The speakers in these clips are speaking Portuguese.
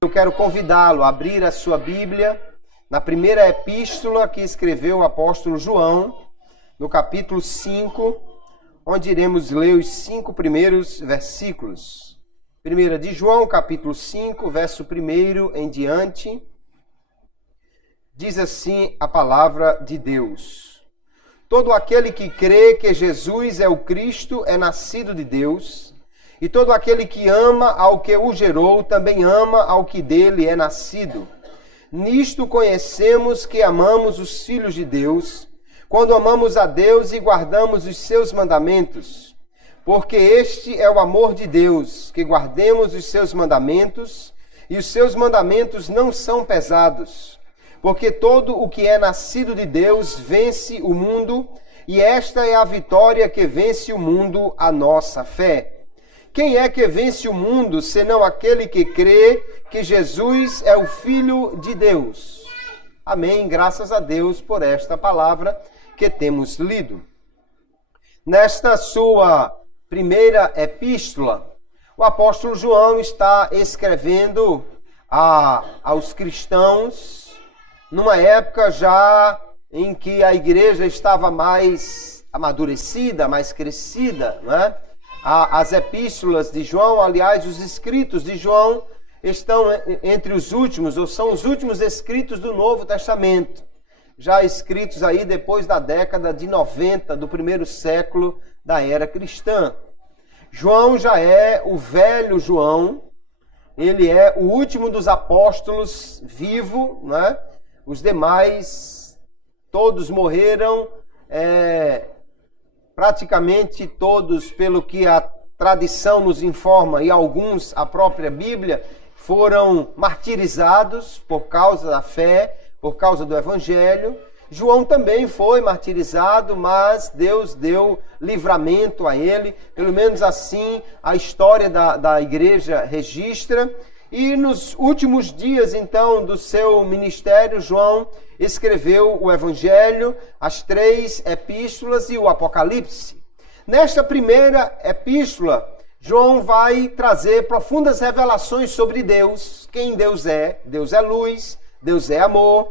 Eu quero convidá-lo a abrir a sua Bíblia na primeira epístola que escreveu o apóstolo João, no capítulo 5, onde iremos ler os 5 primeiros versículos. 1 de João, capítulo 5, verso 1 em diante, diz assim a palavra de Deus: Todo aquele que crê que Jesus é o Cristo é nascido de Deus, e todo aquele que ama ao que o gerou, também ama ao que dele é nascido. Nisto conhecemos que amamos os filhos de Deus, quando amamos a Deus e guardamos os seus mandamentos. Porque este é o amor de Deus, que guardemos os seus mandamentos, e os seus mandamentos não são pesados. Porque todo o que é nascido de Deus vence o mundo, e esta é a vitória que vence o mundo, a nossa fé. Quem é que vence o mundo, senão aquele que crê que Jesus é o Filho de Deus? Amém. Graças a Deus por esta palavra que temos lido. Nesta sua primeira epístola, o apóstolo João está escrevendo aos cristãos numa época já em que a igreja estava mais amadurecida, mais crescida, não é? As epístolas de João, aliás, os escritos de João estão entre os últimos, ou são os últimos escritos do Novo Testamento, já escritos aí depois da década de 90 do primeiro século da era cristã. João já é o velho João, ele é o último dos apóstolos vivo, né? Os demais, todos morreram, praticamente todos, pelo que a tradição nos informa, e alguns, a própria Bíblia, foram martirizados por causa da fé, por causa do Evangelho. João também foi martirizado, mas Deus deu livramento a ele, pelo menos assim a história da igreja registra. E nos últimos dias, então, do seu ministério, João escreveu o Evangelho, as 3 epístolas e o Apocalipse. Nesta primeira epístola, João vai trazer profundas revelações sobre Deus, quem Deus é luz, Deus é amor,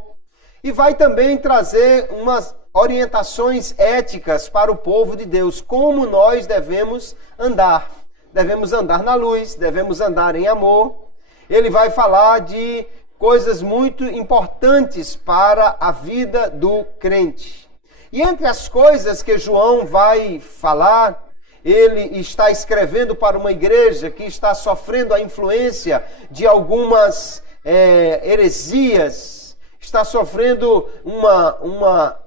e vai também trazer umas orientações éticas para o povo de Deus, como nós devemos andar. Devemos andar na luz, devemos andar em amor. Ele vai falar de coisas muito importantes para a vida do crente. E entre as coisas que João vai falar, ele está escrevendo para uma igreja que está sofrendo a influência de algumas heresias, está sofrendo uma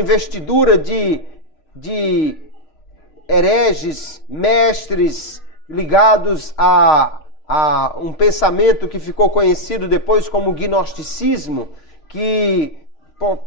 investidura de hereges, mestres ligados a um pensamento que ficou conhecido depois como gnosticismo, que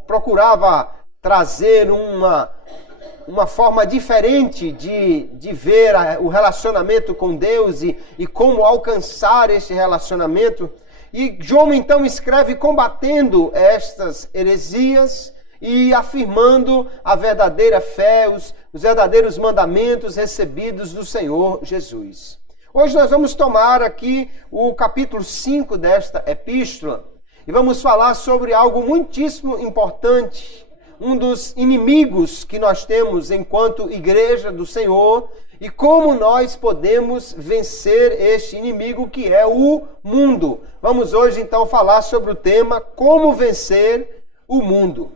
procurava trazer uma forma diferente de ver o relacionamento com Deus e como alcançar esse relacionamento. E João então escreve combatendo estas heresias e afirmando a verdadeira fé, os verdadeiros mandamentos recebidos do Senhor Jesus. Hoje nós vamos tomar aqui o capítulo 5 desta epístola e vamos falar sobre algo muitíssimo importante, um dos inimigos que nós temos enquanto igreja do Senhor e como nós podemos vencer este inimigo que é o mundo. Vamos hoje então falar sobre o tema como vencer o mundo.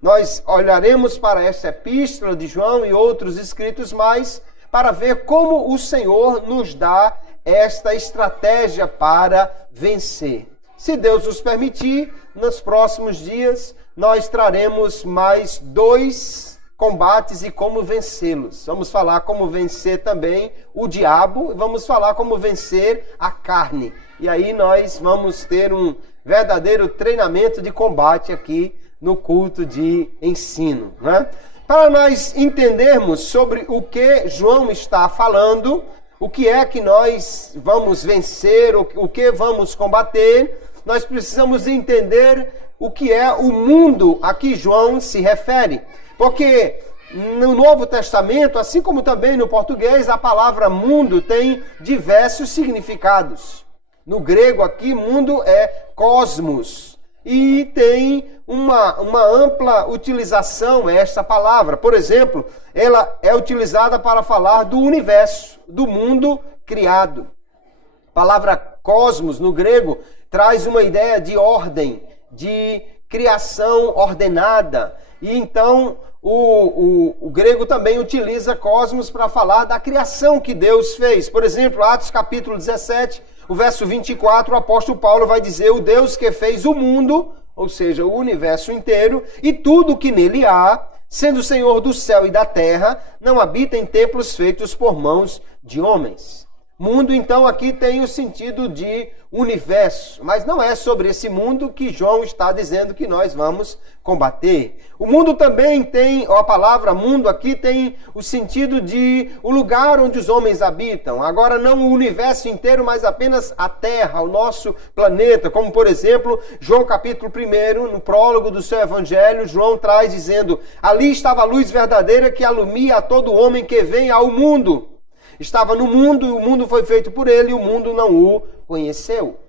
Nós olharemos para esta epístola de João e outros escritos mais para ver como o Senhor nos dá esta estratégia para vencer. Se Deus nos permitir, nos próximos dias, nós traremos mais 2 combates e como vencê-los. Vamos falar como vencer também o diabo e vamos falar como vencer a carne. E aí nós vamos ter um verdadeiro treinamento de combate aqui no culto de ensino, né? Para nós entendermos sobre o que João está falando, o que é que nós vamos vencer, o que vamos combater, nós precisamos entender o que é o mundo a que João se refere. Porque no Novo Testamento, assim como também no português, a palavra mundo tem diversos significados. No grego aqui, mundo é cosmos. E tem uma ampla utilização esta palavra. Por exemplo, ela é utilizada para falar do universo, do mundo criado. A palavra cosmos, no grego, traz uma ideia de ordem, de criação ordenada. E então, o grego também utiliza cosmos para falar da criação que Deus fez. Por exemplo, Atos capítulo 17, o verso 24, o apóstolo Paulo vai dizer: o Deus que fez o mundo, ou seja, o universo inteiro, e tudo que nele há, sendo o Senhor do céu e da terra, não habita em templos feitos por mãos de homens. Mundo, então, aqui tem o sentido de universo, mas não é sobre esse mundo que João está dizendo que nós vamos combater. O mundo também tem, a palavra mundo aqui tem o sentido de o lugar onde os homens habitam. Agora não o universo inteiro, mas apenas a Terra, o nosso planeta. Como, por exemplo, João capítulo 1, no prólogo do seu evangelho, João traz dizendo: ali estava a luz verdadeira que alumia a todo homem que vem ao mundo. Estava no mundo, e o mundo foi feito por ele, e o mundo não o conheceu.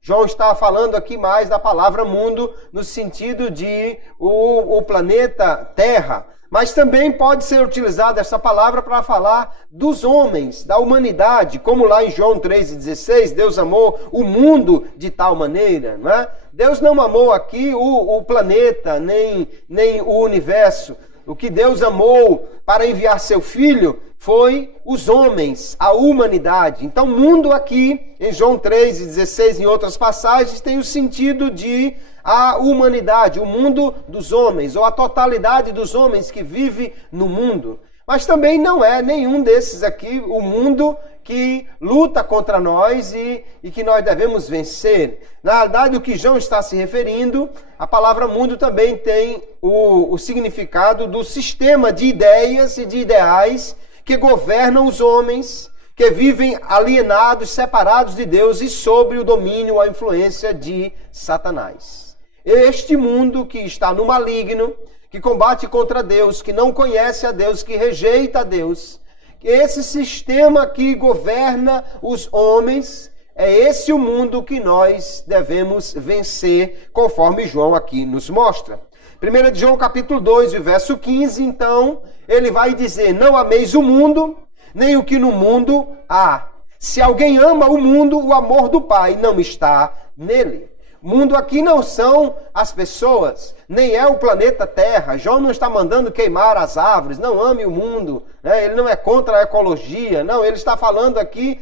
João está falando aqui mais da palavra mundo, no sentido de o planeta Terra. Mas também pode ser utilizada essa palavra para falar dos homens, da humanidade. Como lá em João 3,16, Deus amou o mundo de tal maneira. Não é? Deus não amou aqui o planeta, nem o universo. O que Deus amou para enviar seu Filho foi os homens, a humanidade. Então, mundo aqui, em João 3,16, em outras passagens, tem o sentido de a humanidade, o mundo dos homens, ou a totalidade dos homens que vive no mundo. Mas também não é nenhum desses aqui o mundo que luta contra nós e que nós devemos vencer. Na realidade, o que João está se referindo, a palavra mundo também tem o significado do sistema de ideias e de ideais que governam os homens, que vivem alienados, separados de Deus e sob o domínio, a influência de Satanás. Este mundo que está no maligno, que combate contra Deus, que não conhece a Deus, que rejeita a Deus, esse sistema que governa os homens, é esse o mundo que nós devemos vencer, conforme João aqui nos mostra. 1 de João capítulo 2, verso 15, então, ele vai dizer: não ameis o mundo, nem o que no mundo há. Se alguém ama o mundo, o amor do Pai não está nele. Mundo aqui não são as pessoas, nem é o planeta Terra. João não está mandando queimar as árvores, não ame o mundo, né? Ele não é contra a ecologia, não, ele está falando aqui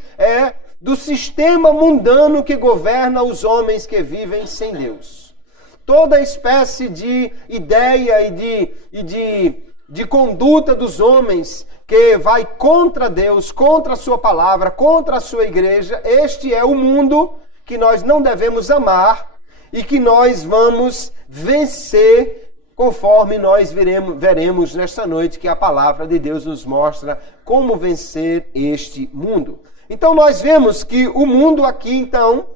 do sistema mundano que governa os homens que vivem sem Deus. Toda espécie de ideia e de conduta dos homens que vai contra Deus, contra a sua palavra, contra a sua igreja, este é o mundo que nós não devemos amar e que nós vamos vencer, conforme nós veremos nesta noite, que a palavra de Deus nos mostra como vencer este mundo. Então nós vemos que o mundo aqui, então,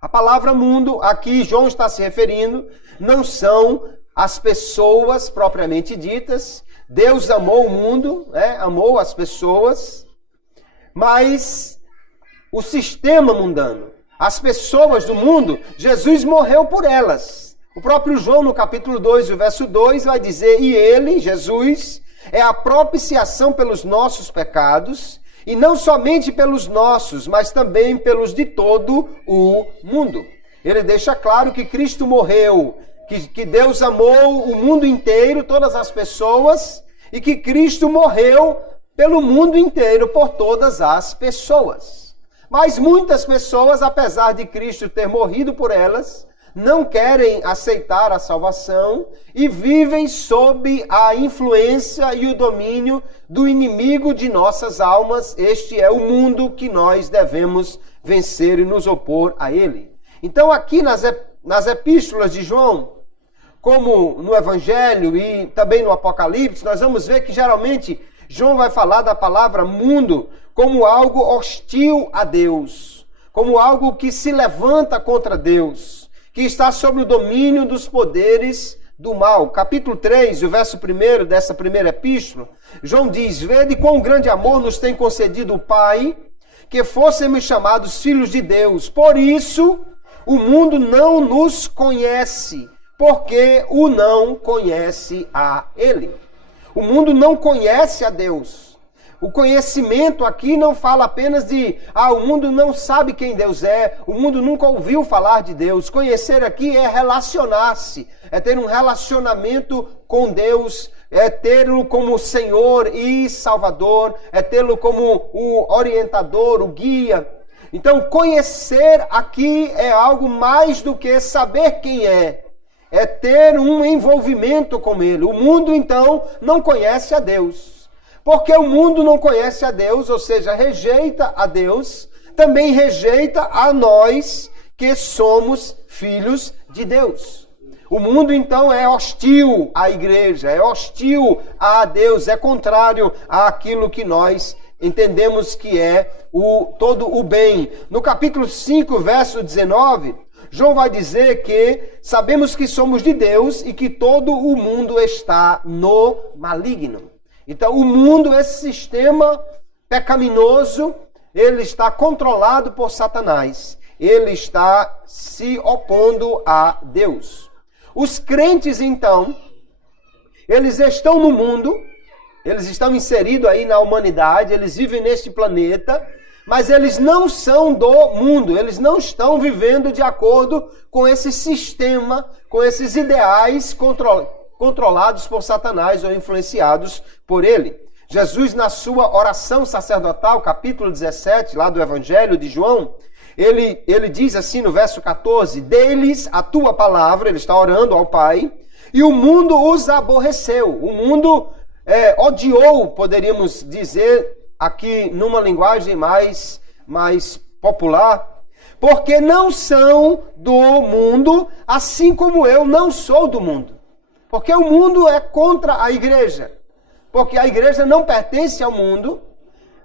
a palavra mundo, aqui João está se referindo, não são as pessoas propriamente ditas. Deus amou o mundo, amou as pessoas, mas o sistema mundano, as pessoas do mundo, Jesus morreu por elas. O próprio João, no capítulo 2, o verso 2, vai dizer: e ele, Jesus, é a propiciação pelos nossos pecados, e não somente pelos nossos, mas também pelos de todo o mundo. Ele deixa claro que Cristo morreu, que Deus amou o mundo inteiro, todas as pessoas, e que Cristo morreu pelo mundo inteiro, por todas as pessoas. Mas muitas pessoas, apesar de Cristo ter morrido por elas, não querem aceitar a salvação e vivem sob a influência e o domínio do inimigo de nossas almas. Este é o mundo que nós devemos vencer e nos opor a ele. Então aqui nas epístolas de João, como no Evangelho e também no Apocalipse, nós vamos ver que geralmente João vai falar da palavra mundo como algo hostil a Deus, como algo que se levanta contra Deus, que está sob o domínio dos poderes do mal. Capítulo 3, o verso 1 dessa primeira epístola, João diz: vede quão grande amor nos tem concedido o Pai, que fôssemos chamados filhos de Deus. Por isso, o mundo não nos conhece, porque o não conhece a Ele. O mundo não conhece a Deus. O conhecimento aqui não fala apenas de, o mundo não sabe quem Deus é, o mundo nunca ouviu falar de Deus. Conhecer aqui é relacionar-se, é ter um relacionamento com Deus, é tê-lo como Senhor e Salvador, é tê-lo como o orientador, o guia. Então, conhecer aqui é algo mais do que saber quem é ter um envolvimento com Ele. O mundo, então, não conhece a Deus. Porque o mundo não conhece a Deus, ou seja, rejeita a Deus, também rejeita a nós que somos filhos de Deus. O mundo, então, é hostil à igreja, é hostil a Deus, é contrário àquilo que nós entendemos que é todo o bem. No capítulo 5, verso 19, João vai dizer que sabemos que somos de Deus e que todo o mundo está no maligno. Então, o mundo, esse sistema pecaminoso, ele está controlado por Satanás. Ele está se opondo a Deus. Os crentes, então, eles estão no mundo, eles estão inseridos aí na humanidade, eles vivem neste planeta, mas eles não são do mundo, eles não estão vivendo de acordo com esse sistema, com esses ideais controlados por Satanás ou influenciados por ele. Jesus, na sua oração sacerdotal, capítulo 17, lá do Evangelho de João, ele diz assim no verso 14, dê-lhes a tua palavra, ele está orando ao Pai, e o mundo os aborreceu. O mundo odiou, poderíamos dizer aqui numa linguagem mais popular, porque não são do mundo, assim como eu não sou do mundo. Porque o mundo é contra a igreja. Porque a igreja não pertence ao mundo.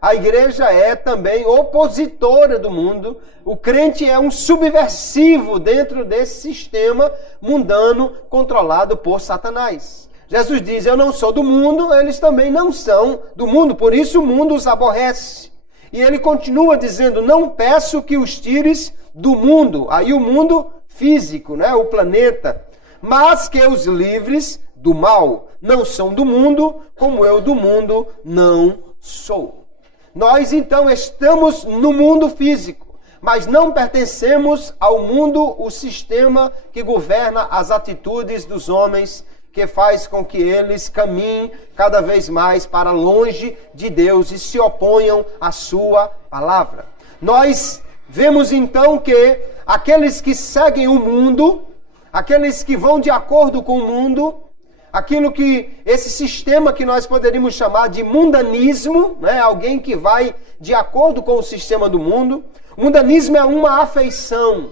A igreja é também opositora do mundo. O crente é um subversivo dentro desse sistema mundano controlado por Satanás. Jesus diz, eu não sou do mundo, eles também não são do mundo. Por isso o mundo os aborrece. E ele continua dizendo, não peço que os tires do mundo. Aí o mundo físico, né? O planeta. Mas que os livres do mal. Não são do mundo, como eu do mundo não sou. Nós, então, estamos no mundo físico, mas não pertencemos ao mundo, o sistema que governa as atitudes dos homens, que faz com que eles caminhem cada vez mais para longe de Deus e se oponham à sua palavra. Nós vemos, então, que aqueles que seguem o mundo, aqueles que vão de acordo com o mundo, aquilo que, esse sistema que nós poderíamos chamar de mundanismo, né? Alguém que vai de acordo com o sistema do mundo. O mundanismo é uma afeição,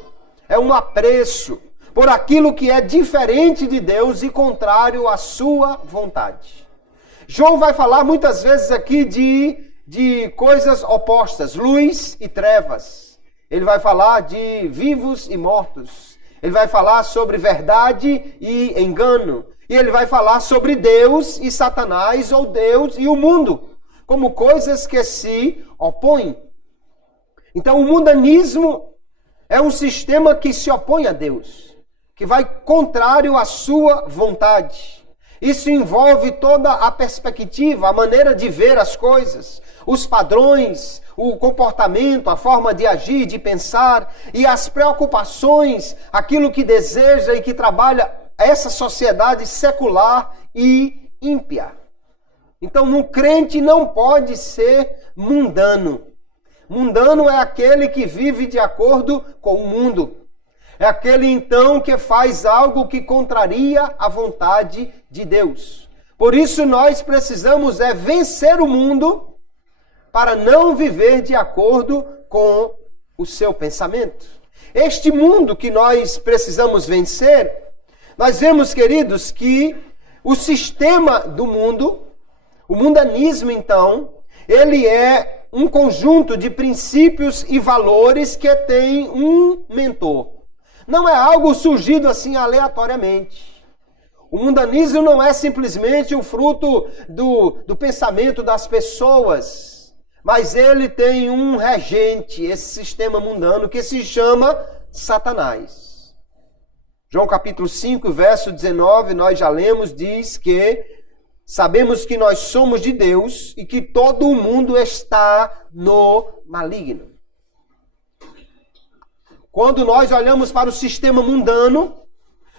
é um apreço por aquilo que é diferente de Deus e contrário à sua vontade. João vai falar muitas vezes aqui de coisas opostas, luz e trevas. Ele vai falar de vivos e mortos. Ele vai falar sobre verdade e engano. E ele vai falar sobre Deus e Satanás, ou Deus e o mundo, como coisas que se opõem. Então o mundanismo é um sistema que se opõe a Deus, que vai contrário à sua vontade. Isso envolve toda a perspectiva, a maneira de ver as coisas, os padrões, o comportamento, a forma de agir, de pensar e as preocupações, aquilo que deseja e que trabalha essa sociedade secular e ímpia. Então, um crente não pode ser mundano. Mundano é aquele que vive de acordo com o mundo. É aquele, então, que faz algo que contraria a vontade de Deus. Por isso, nós precisamos vencer o mundo para não viver de acordo com o seu pensamento. Este mundo que nós precisamos vencer, nós vemos, queridos, que o sistema do mundo, o mundanismo, então, ele é um conjunto de princípios e valores que tem um mentor. não é algo surgido assim aleatoriamente. O mundanismo não é simplesmente o fruto do pensamento das pessoas, mas ele tem um regente, esse sistema mundano, que se chama Satanás. João capítulo 5, verso 19, nós já lemos, diz que sabemos que nós somos de Deus e que todo o mundo está no maligno. Quando nós olhamos para o sistema mundano,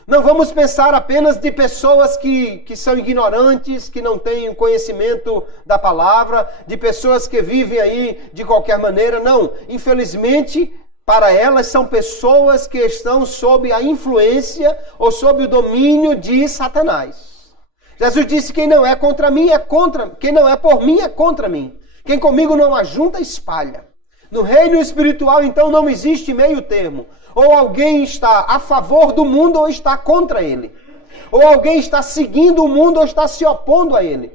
não vamos pensar apenas de pessoas que são ignorantes, que não têm conhecimento da palavra, de pessoas que vivem aí de qualquer maneira. Não, infelizmente, para elas são pessoas que estão sob a influência ou sob o domínio de Satanás. Jesus disse: quem não é contra mim é contra, quem não é por mim é contra mim. Quem comigo não ajunta, espalha. No reino espiritual, então, não existe meio termo. Ou alguém está a favor do mundo ou está contra ele. Ou alguém está seguindo o mundo ou está se opondo a ele.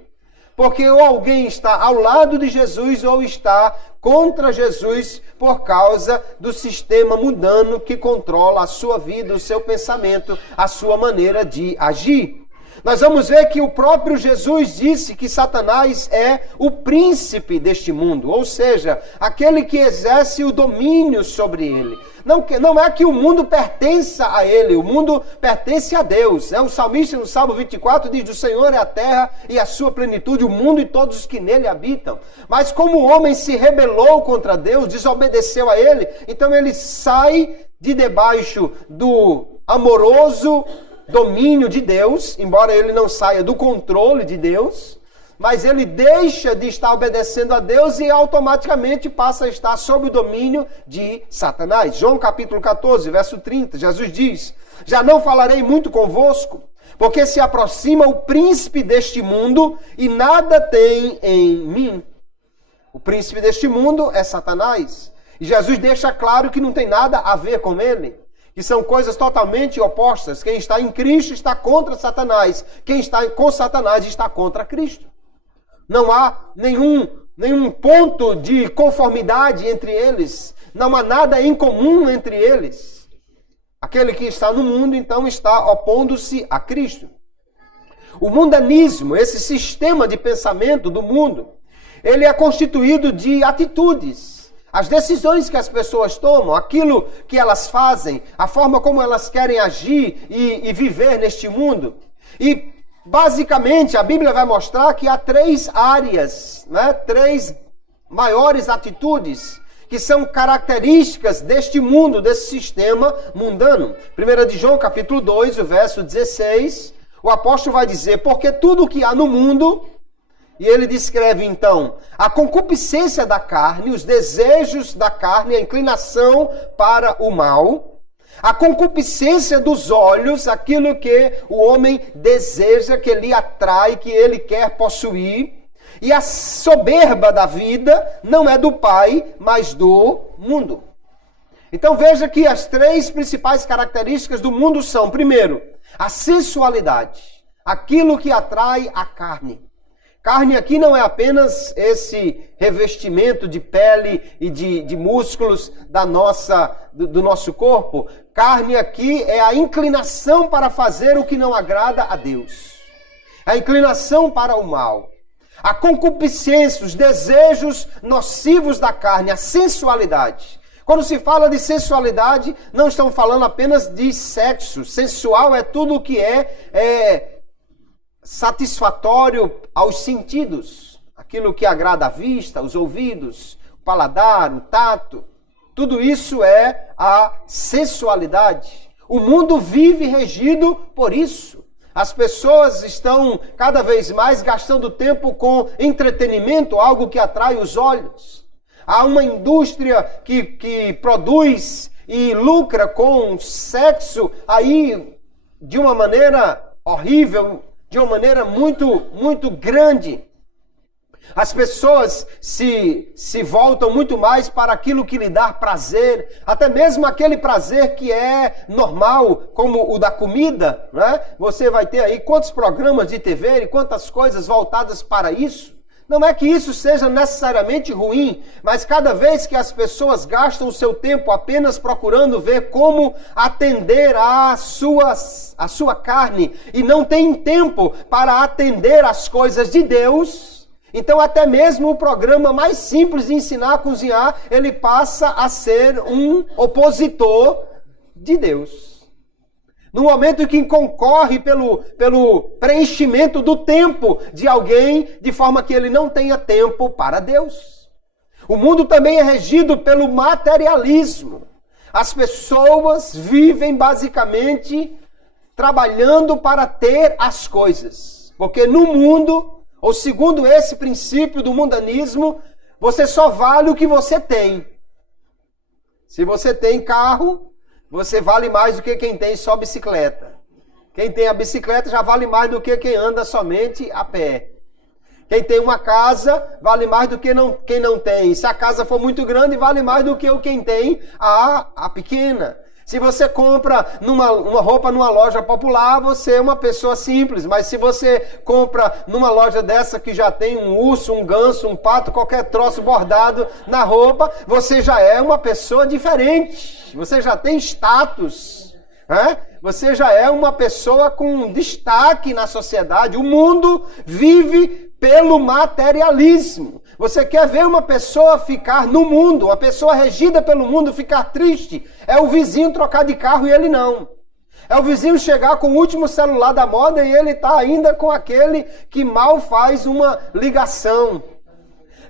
Porque ou alguém está ao lado de Jesus ou está contra Jesus por causa do sistema mundano que controla a sua vida, o seu pensamento, a sua maneira de agir. Nós vamos ver que o próprio Jesus disse que Satanás é o príncipe deste mundo, ou seja, aquele que exerce o domínio sobre ele. Não é que o mundo pertença a ele, o mundo pertence a Deus. O salmista no Salmo 24 diz: do Senhor é a terra e a sua plenitude, o mundo e todos os que nele habitam. Mas como o homem se rebelou contra Deus, desobedeceu a ele, então ele sai de debaixo do amoroso domínio de Deus, embora ele não saia do controle de Deus, mas ele deixa de estar obedecendo a Deus e automaticamente passa a estar sob o domínio de Satanás. João capítulo 14, verso 30, Jesus diz: já não falarei muito convosco, porque se aproxima o príncipe deste mundo e nada tem em mim. O príncipe deste mundo é Satanás. E Jesus deixa claro que não tem nada a ver com ele, que são coisas totalmente opostas. Quem está em Cristo está contra Satanás. Quem está com Satanás está contra Cristo. Não há nenhum ponto de conformidade entre eles. Não há nada em comum entre eles. Aquele que está no mundo, então, está opondo-se a Cristo. O mundanismo, esse sistema de pensamento do mundo, ele é constituído de atitudes. As decisões que as pessoas tomam, aquilo que elas fazem, a forma como elas querem agir e viver neste mundo. E, basicamente, a Bíblia vai mostrar que há três áreas, três maiores atitudes que são características deste mundo, desse sistema mundano. 1 de João, capítulo 2, o verso 16, o apóstolo vai dizer: porque tudo o que há no mundo... E ele descreve, então, a concupiscência da carne, os desejos da carne, a inclinação para o mal, a concupiscência dos olhos, aquilo que o homem deseja, que lhe atrai, que ele quer possuir, e a soberba da vida não é do Pai, mas do mundo. Então veja que as três principais características do mundo são, primeiro, a sensualidade, aquilo que atrai a carne. Carne aqui não é apenas esse revestimento de pele e de músculos do nosso corpo. Carne aqui é a inclinação para fazer o que não agrada a Deus. A inclinação para o mal. A concupiscência, os desejos nocivos da carne, a sensualidade. Quando se fala de sensualidade, não estão falando apenas de sexo. Sensual é tudo o que é satisfatório aos sentidos, aquilo que agrada a vista, os ouvidos, o paladar, o tato, tudo isso é a sensualidade. O mundo vive regido por isso. As pessoas estão cada vez mais gastando tempo com entretenimento, algo que atrai os olhos. Há uma indústria que produz e lucra com sexo aí de uma maneira horrível, de uma maneira muito grande. As pessoas se voltam muito mais para aquilo que lhe dá prazer, até mesmo aquele prazer que é normal, como o da comida, né? Você vai ter aí quantos programas de TV e quantas coisas voltadas para isso. Não é que isso seja necessariamente ruim, mas cada vez que as pessoas gastam o seu tempo apenas procurando ver como atender à sua carne e não têm tempo para atender às coisas de Deus, então até mesmo o programa mais simples de ensinar a cozinhar, ele passa a ser um opositor de Deus. No momento em que concorre pelo preenchimento do tempo de alguém, de forma que ele não tenha tempo para Deus. O mundo também é regido pelo materialismo. As pessoas vivem basicamente trabalhando para ter as coisas. Porque no mundo, ou segundo esse princípio do mundanismo, você só vale o que você tem. Se você tem carro, você vale mais do que quem tem só bicicleta. Quem tem a bicicleta já vale mais do que quem anda somente a pé. Quem tem uma casa vale mais do que quem não tem. Se a casa for muito grande, vale mais do que quem tem a pequena. Se você compra uma roupa numa loja popular, você é uma pessoa simples. Mas se você compra numa loja dessa que já tem um urso, um ganso, um pato, qualquer troço bordado na roupa, você já é uma pessoa diferente. Você já tem status. Você já é uma pessoa com destaque na sociedade. O mundo vive pelo materialismo. Você quer ver uma pessoa ficar no mundo, uma pessoa regida pelo mundo ficar triste? É o vizinho trocar de carro e ele não. É o vizinho chegar com o último celular da moda e ele está ainda com aquele que mal faz uma ligação.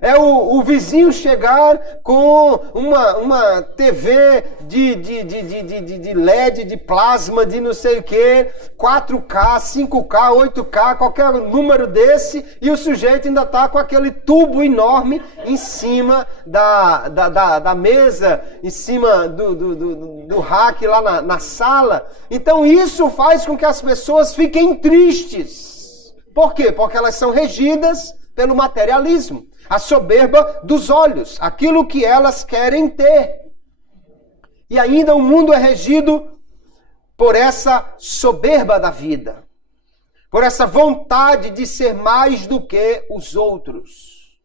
É o vizinho chegar com uma TV de LED, de plasma, de não sei o que, 4K, 5K, 8K, qualquer número desse, e o sujeito ainda está com aquele tubo enorme em cima da mesa, em cima do rack lá na sala. Então isso faz com que as pessoas fiquem tristes. Por quê? Porque elas são regidas pelo materialismo. A soberba dos olhos, aquilo que elas querem ter. E ainda o mundo é regido por essa soberba da vida, por essa vontade de ser mais do que os outros.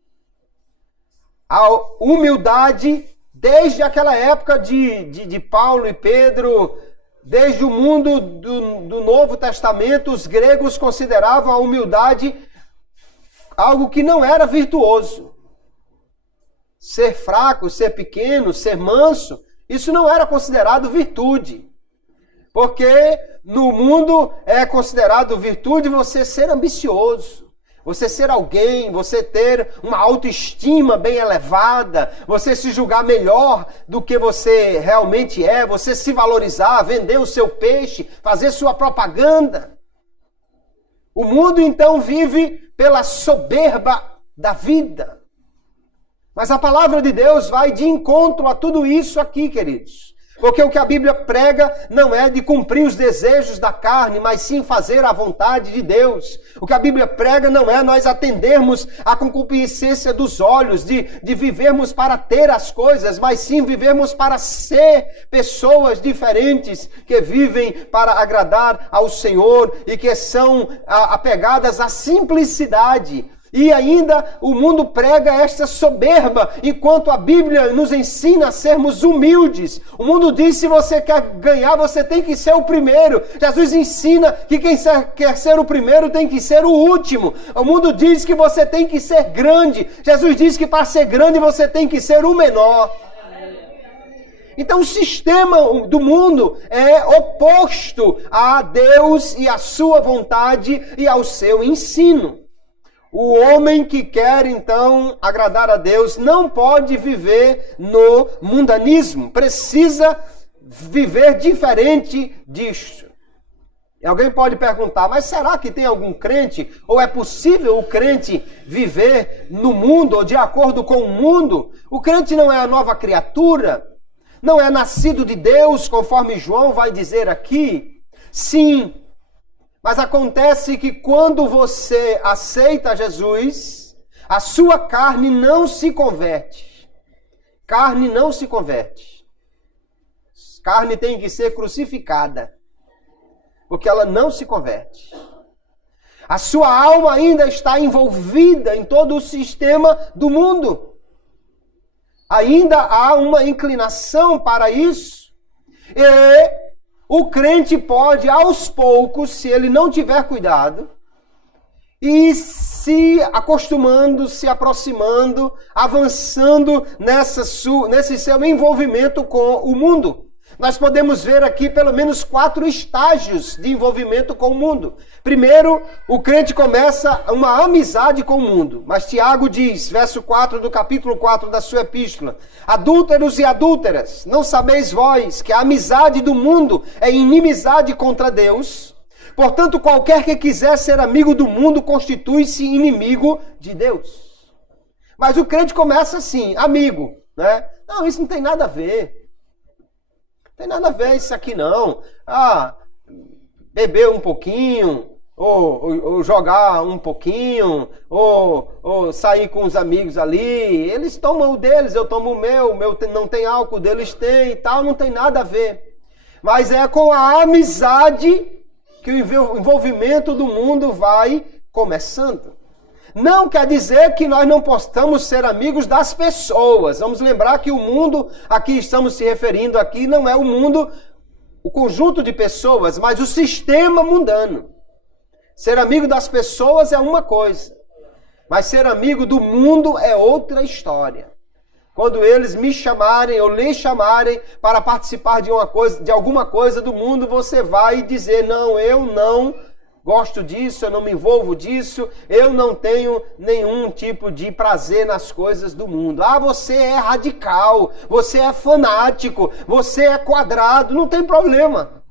A humildade, desde aquela época de Paulo e Pedro, desde o mundo do Novo Testamento, os gregos consideravam a humildade algo que não era virtuoso. Ser fraco, ser pequeno, ser manso, isso não era considerado virtude. Porque no mundo é considerado virtude você ser ambicioso, você ser alguém, você ter uma autoestima bem elevada, você se julgar melhor do que você realmente é, você se valorizar, vender o seu peixe, fazer sua propaganda. O mundo então vive pela soberba da vida. Mas a palavra de Deus vai de encontro a tudo isso aqui, queridos. Porque o que a Bíblia prega não é de cumprir os desejos da carne, mas sim fazer a vontade de Deus. O que a Bíblia prega não é nós atendermos à concupiscência dos olhos, de vivermos para ter as coisas, mas sim vivermos para ser pessoas diferentes, que vivem para agradar ao Senhor e que são apegadas à simplicidade. E ainda o mundo prega esta soberba, enquanto a Bíblia nos ensina a sermos humildes. O mundo diz que se você quer ganhar, você tem que ser o primeiro. Jesus ensina que quem quer ser o primeiro tem que ser o último. O mundo diz que você tem que ser grande. Jesus diz que para ser grande você tem que ser o menor. Então o sistema do mundo é oposto a Deus e à sua vontade e ao seu ensino. O homem que quer, então, agradar a Deus não pode viver no mundanismo. Precisa viver diferente disso. E alguém pode perguntar, mas será que tem algum crente? Ou é possível o crente viver no mundo ou de acordo com o mundo? O crente não é a nova criatura? Não é nascido de Deus, conforme João vai dizer aqui? Sim. Mas acontece que quando você aceita Jesus, a sua carne não se converte. Carne não se converte. Carne tem que ser crucificada, porque ela não se converte. A sua alma ainda está envolvida em todo o sistema do mundo. Ainda há uma inclinação para isso. E o crente pode, aos poucos, se ele não tiver cuidado, e se acostumando, se aproximando, avançando nesse seu envolvimento com o mundo. Nós podemos ver aqui pelo menos 4 estágios de envolvimento com o mundo. Primeiro, o crente começa uma amizade com o mundo. Mas Tiago diz, verso 4 do capítulo 4 da sua epístola: adúlteros e adúlteras, não sabeis vós que a amizade do mundo é inimizade contra Deus? Portanto, qualquer que quiser ser amigo do mundo constitui-se inimigo de Deus. Mas o crente começa assim, amigo, né? Não, isso não tem nada a ver. Não tem nada a ver isso aqui não. Beber um pouquinho, ou jogar um pouquinho, ou sair com os amigos ali. Eles tomam o deles, eu tomo o meu não tem álcool, o deles tem e tal, não tem nada a ver. Mas é com a amizade que o envolvimento do mundo vai começando. Não quer dizer que nós não possamos ser amigos das pessoas. Vamos lembrar que o mundo, aqui estamos se referindo aqui, não é o mundo, o conjunto de pessoas, mas o sistema mundano. Ser amigo das pessoas é uma coisa, mas ser amigo do mundo é outra história. Quando eles me chamarem ou lhe chamarem para participar de alguma coisa do mundo, você vai dizer, não, eu não gosto disso, eu não me envolvo disso, eu não tenho nenhum tipo de prazer nas coisas do mundo. Você é radical, você é fanático, você é quadrado, não tem problema.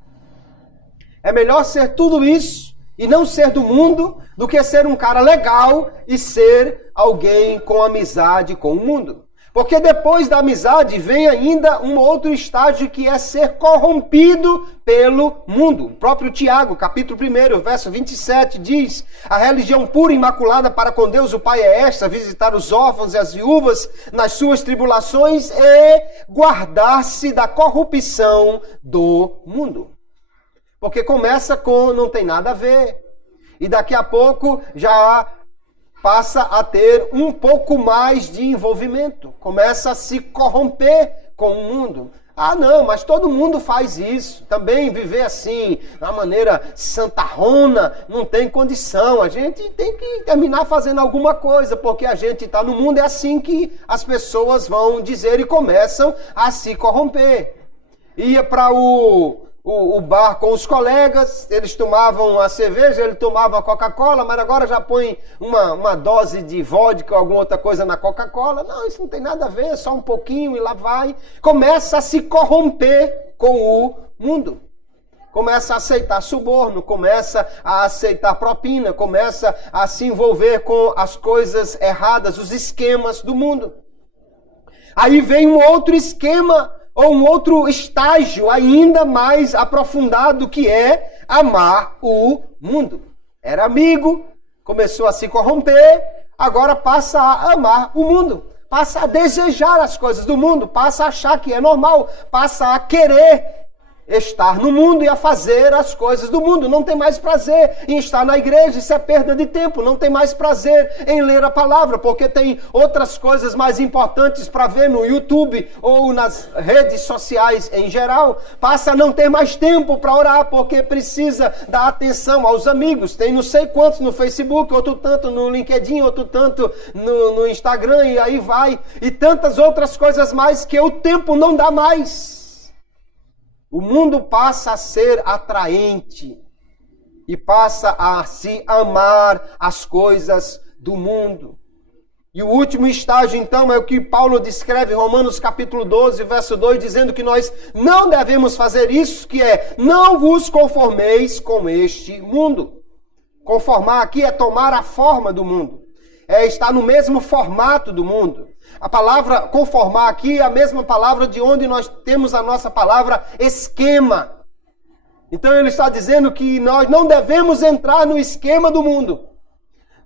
É melhor ser tudo isso e não ser do mundo do que ser um cara legal e ser alguém com amizade com o mundo. Porque depois da amizade vem ainda um outro estágio que é ser corrompido pelo mundo. O próprio Tiago, capítulo 1, verso 27, diz: a religião pura e imaculada para com Deus o Pai é esta, visitar os órfãos e as viúvas nas suas tribulações e guardar-se da corrupção do mundo. Porque começa com não tem nada a ver. E daqui a pouco já passa a ter um pouco mais de envolvimento. Começa a se corromper com o mundo. Não, mas todo mundo faz isso. Também viver assim, da maneira santarrona, não tem condição. A gente tem que terminar fazendo alguma coisa, porque a gente está no mundo, é assim que as pessoas vão dizer e começam a se corromper. Ia para o bar com os colegas, eles tomavam a cerveja, ele tomava a Coca-Cola, mas agora já põe uma dose de vodka ou alguma outra coisa na Coca-Cola. Não, isso não tem nada a ver, só um pouquinho e lá vai. Começa a se corromper com o mundo. Começa a aceitar suborno, começa a aceitar propina, começa a se envolver com as coisas erradas, os esquemas do mundo. Aí vem um outro esquema, ou um outro estágio ainda mais aprofundado, que é amar o mundo. Era amigo, começou a se corromper, agora passa a amar o mundo. Passa a desejar as coisas do mundo, passa a achar que é normal, passa a querer estar no mundo e a fazer as coisas do mundo. Não tem mais prazer em estar na igreja, isso é perda de tempo. Não tem mais prazer em ler a palavra, porque tem outras coisas mais importantes para ver no YouTube ou nas redes sociais em geral. Passa a não ter mais tempo para orar, porque precisa dar atenção aos amigos. Tem não sei quantos no Facebook, outro tanto no LinkedIn, outro tanto no Instagram, e aí vai. E tantas outras coisas mais que o tempo não dá mais. O mundo passa a ser atraente e passa a se amar as coisas do mundo. E o último estágio, então, é o que Paulo descreve em Romanos capítulo 12, verso 2, dizendo que nós não devemos fazer isso, que é: não vos conformeis com este mundo. Conformar aqui é tomar a forma do mundo, é estar no mesmo formato do mundo. A palavra conformar aqui é a mesma palavra de onde nós temos a nossa palavra esquema. Então ele está dizendo que nós não devemos entrar no esquema do mundo.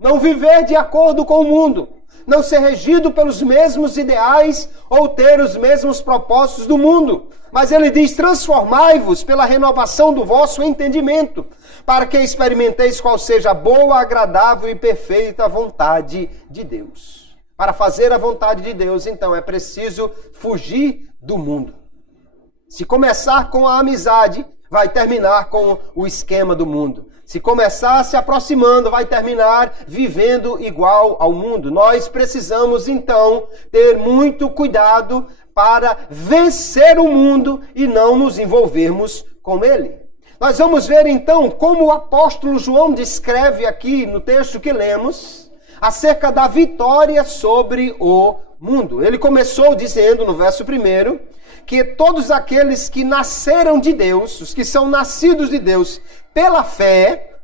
Não viver de acordo com o mundo. não ser regido pelos mesmos ideais ou ter os mesmos propósitos do mundo. Mas ele diz, transformai-vos pela renovação do vosso entendimento, para que experimenteis qual seja a boa, agradável e perfeita vontade de Deus. Para fazer a vontade de Deus, então, é preciso fugir do mundo. Se começar com a amizade, vai terminar com o esquema do mundo. Se começar se aproximando, vai terminar vivendo igual ao mundo. Nós precisamos, então, ter muito cuidado para vencer o mundo e não nos envolvermos com ele. Nós vamos ver, então, como o apóstolo João descreve aqui no texto que lemos, acerca da vitória sobre o mundo. Ele começou dizendo, no verso 1, que todos aqueles que nasceram de Deus, os que são nascidos de Deus pela fé,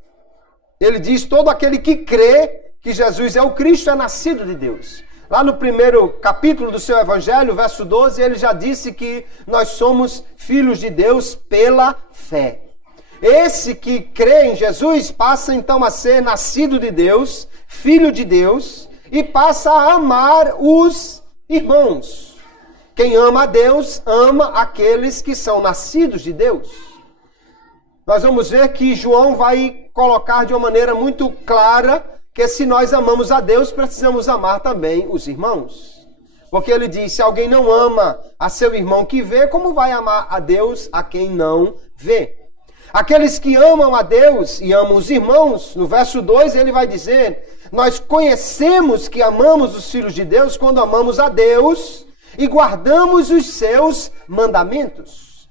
ele diz, todo aquele que crê que Jesus é o Cristo é nascido de Deus. Lá no primeiro capítulo do seu evangelho, verso 12, ele já disse que nós somos filhos de Deus pela fé. Esse que crê em Jesus passa então a ser nascido de Deus, filho de Deus, e passa a amar os irmãos. Quem ama a Deus, ama aqueles que são nascidos de Deus. Nós vamos ver que João vai colocar de uma maneira muito clara que se nós amamos a Deus, precisamos amar também os irmãos. Porque ele diz, se alguém não ama a seu irmão que vê, como vai amar a Deus a quem não vê? Aqueles que amam a Deus e amam os irmãos, no verso 2 ele vai dizer, nós conhecemos que amamos os filhos de Deus quando amamos a Deus e guardamos os seus mandamentos.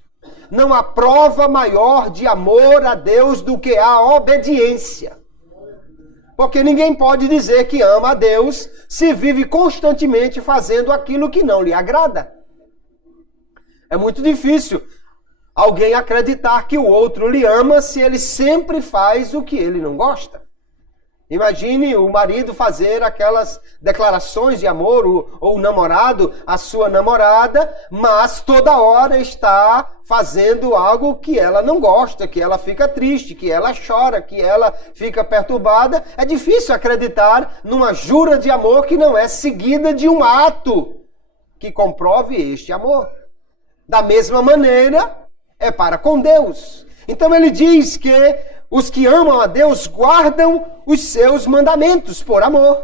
Não há prova maior de amor a Deus do que a obediência. Porque ninguém pode dizer que ama a Deus se vive constantemente fazendo aquilo que não lhe agrada. É muito difícil alguém acreditar que o outro lhe ama se ele sempre faz o que ele não gosta. Imagine o marido fazer aquelas declarações de amor, ou o namorado, a sua namorada, mas toda hora está fazendo algo que ela não gosta, que ela fica triste, que ela chora, que ela fica perturbada. É difícil acreditar numa jura de amor que não é seguida de um ato que comprove este amor. Da mesma maneira, é para com Deus. Então ele diz que os que amam a Deus guardam os seus mandamentos por amor.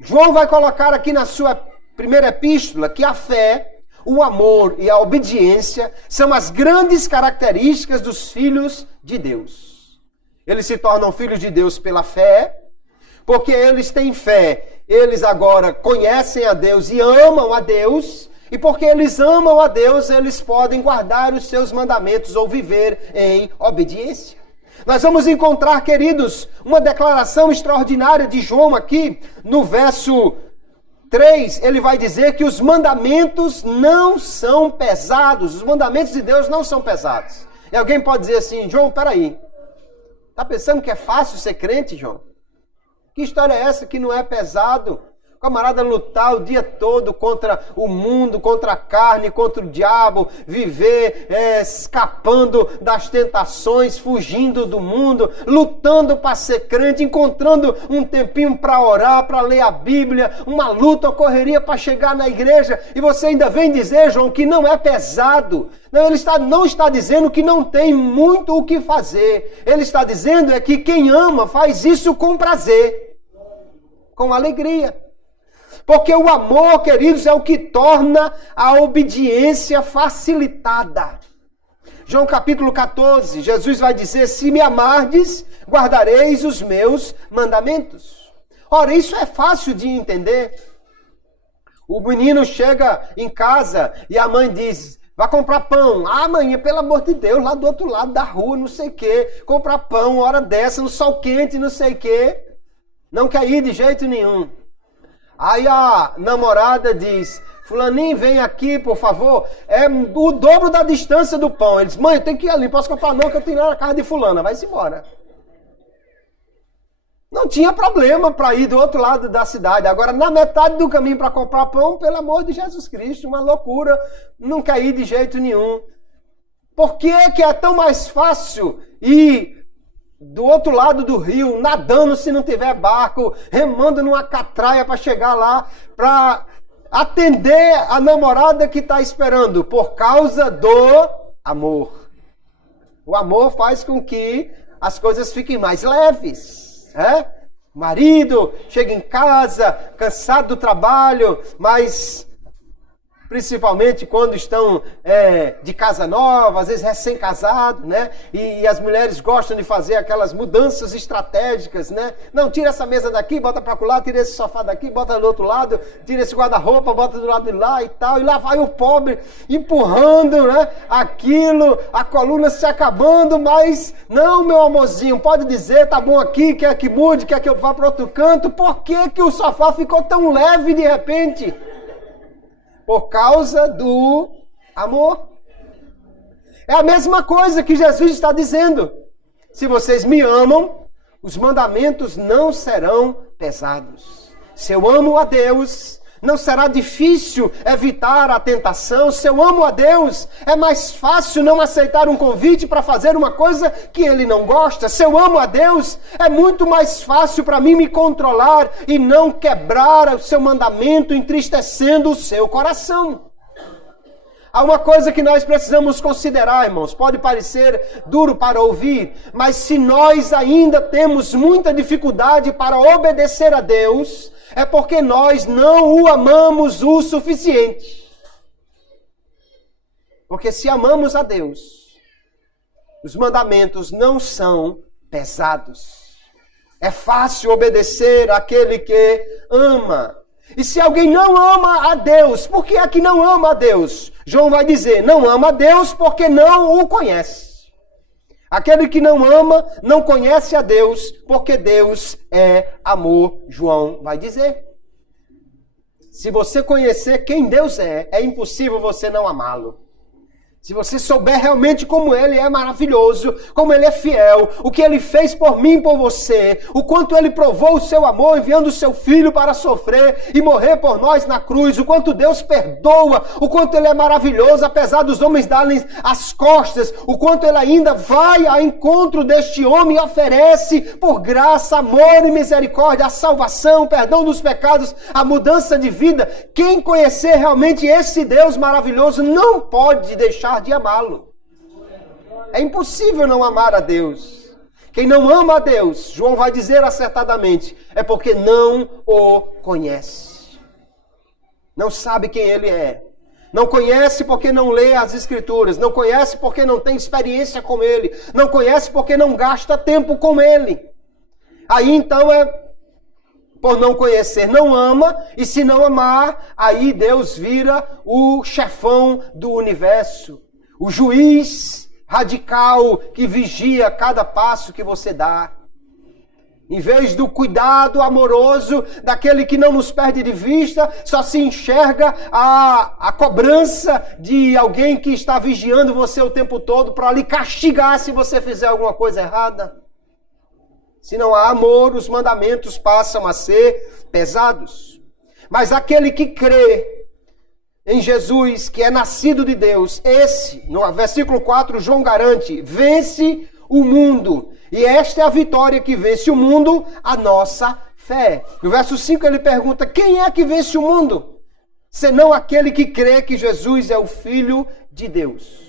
João vai colocar aqui na sua primeira epístola que a fé, o amor e a obediência são as grandes características dos filhos de Deus. Eles se tornam filhos de Deus pela fé, porque eles têm fé, eles agora conhecem a Deus e amam a Deus. E porque eles amam a Deus, eles podem guardar os seus mandamentos ou viver em obediência. Nós vamos encontrar, queridos, uma declaração extraordinária de João aqui, no verso 3, ele vai dizer que os mandamentos não são pesados, os mandamentos de Deus não são pesados. E alguém pode dizer assim, João, peraí, tá pensando que é fácil ser crente, João? Que história é essa que não é pesado? Camarada lutar o dia todo contra o mundo, contra a carne, contra o diabo, viver escapando das tentações, fugindo do mundo, lutando para ser crente, encontrando um tempinho para orar, para ler a Bíblia, uma luta, uma correria para chegar na igreja, e você ainda vem dizer, João, que não é pesado. Não, ele não está dizendo que não tem muito o que fazer. Ele está dizendo que quem ama faz isso com prazer, com alegria. Porque o amor, queridos, é o que torna a obediência facilitada. João capítulo 14, Jesus vai dizer, se me amardes, guardareis os meus mandamentos. Ora, isso é fácil de entender. O menino chega em casa e a mãe diz, vai comprar pão. Ah, mãe, pelo amor de Deus, lá do outro lado da rua, não sei o quê. Comprar pão, hora dessa, no sol quente, não sei o quê. Não quer ir de jeito nenhum. Aí a namorada diz, fulaninho, vem aqui, por favor. É o dobro da distância do pão. Ele diz, mãe, eu tenho que ir ali, posso comprar não, que eu tenho lá na casa de fulana. Vai-se embora. Não tinha problema para ir do outro lado da cidade. Agora, na metade do caminho para comprar pão, pelo amor de Jesus Cristo, uma loucura, não quer ir de jeito nenhum. Por que é tão mais fácil ir do outro lado do rio, nadando se não tiver barco, remando numa catraia para chegar lá, para atender a namorada que está esperando, por causa do amor. O amor faz com que as coisas fiquem mais leves, né? O marido chega em casa, cansado do trabalho, mas principalmente quando estão de casa nova, às vezes recém-casado, né? E as mulheres gostam de fazer aquelas mudanças estratégicas, né? Não, tira essa mesa daqui, bota para lá, tira esse sofá daqui, bota do outro lado, tira esse guarda-roupa, bota do lado de lá e tal. E lá vai o pobre empurrando, né? Aquilo, a coluna se acabando, mas não, meu amorzinho, pode dizer, tá bom aqui, quer que mude, quer que eu vá para outro canto. Por que que o sofá ficou tão leve de repente? Por causa do amor. É a mesma coisa que Jesus está dizendo. Se vocês me amam, os mandamentos não serão pesados. Se eu amo a Deus, não será difícil evitar a tentação. Se eu amo a Deus, é mais fácil não aceitar um convite para fazer uma coisa que Ele não gosta. Se eu amo a Deus, é muito mais fácil para mim me controlar e não quebrar o seu mandamento, entristecendo o seu coração. Há uma coisa que nós precisamos considerar, irmãos. Pode parecer duro para ouvir, mas se nós ainda temos muita dificuldade para obedecer a Deus, é porque nós não o amamos o suficiente. Porque se amamos a Deus, os mandamentos não são pesados. É fácil obedecer àquele que ama. E se alguém não ama a Deus, por que é que não ama a Deus? João vai dizer, não ama a Deus porque não o conhece. Aquele que não ama, não conhece a Deus, porque Deus é amor, João vai dizer. Se você conhecer quem Deus é impossível você não amá-lo. Se você souber realmente como Ele é maravilhoso, como Ele é fiel, o que Ele fez por mim e por você, o quanto Ele provou o seu amor enviando o seu Filho para sofrer e morrer por nós na cruz, o quanto Deus perdoa, o quanto Ele é maravilhoso, apesar dos homens darem as costas, o quanto Ele ainda vai ao encontro deste homem e oferece por graça, amor e misericórdia, a salvação, o perdão dos pecados, a mudança de vida. Quem conhecer realmente esse Deus maravilhoso não pode deixar de amá-lo. É impossível não amar a Deus. Quem não ama a Deus, João vai dizer acertadamente, é porque não o conhece. Não sabe quem Ele é. Não conhece porque não lê as Escrituras. Não conhece porque não tem experiência com Ele. Não conhece porque não gasta tempo com Ele. Aí então por não conhecer, não ama, e se não amar, aí Deus vira o chefão do universo, o juiz radical que vigia cada passo que você dá. Em vez do cuidado amoroso daquele que não nos perde de vista, só se enxerga a cobrança de alguém que está vigiando você o tempo todo para lhe castigar se você fizer alguma coisa errada. Se não há amor, os mandamentos passam a ser pesados. Mas aquele que crê em Jesus, que é nascido de Deus, esse, no versículo 4, João garante, vence o mundo. E esta é a vitória que vence o mundo, a nossa fé. No verso 5 ele pergunta, quem é que vence o mundo? Senão aquele que crê que Jesus é o Filho de Deus.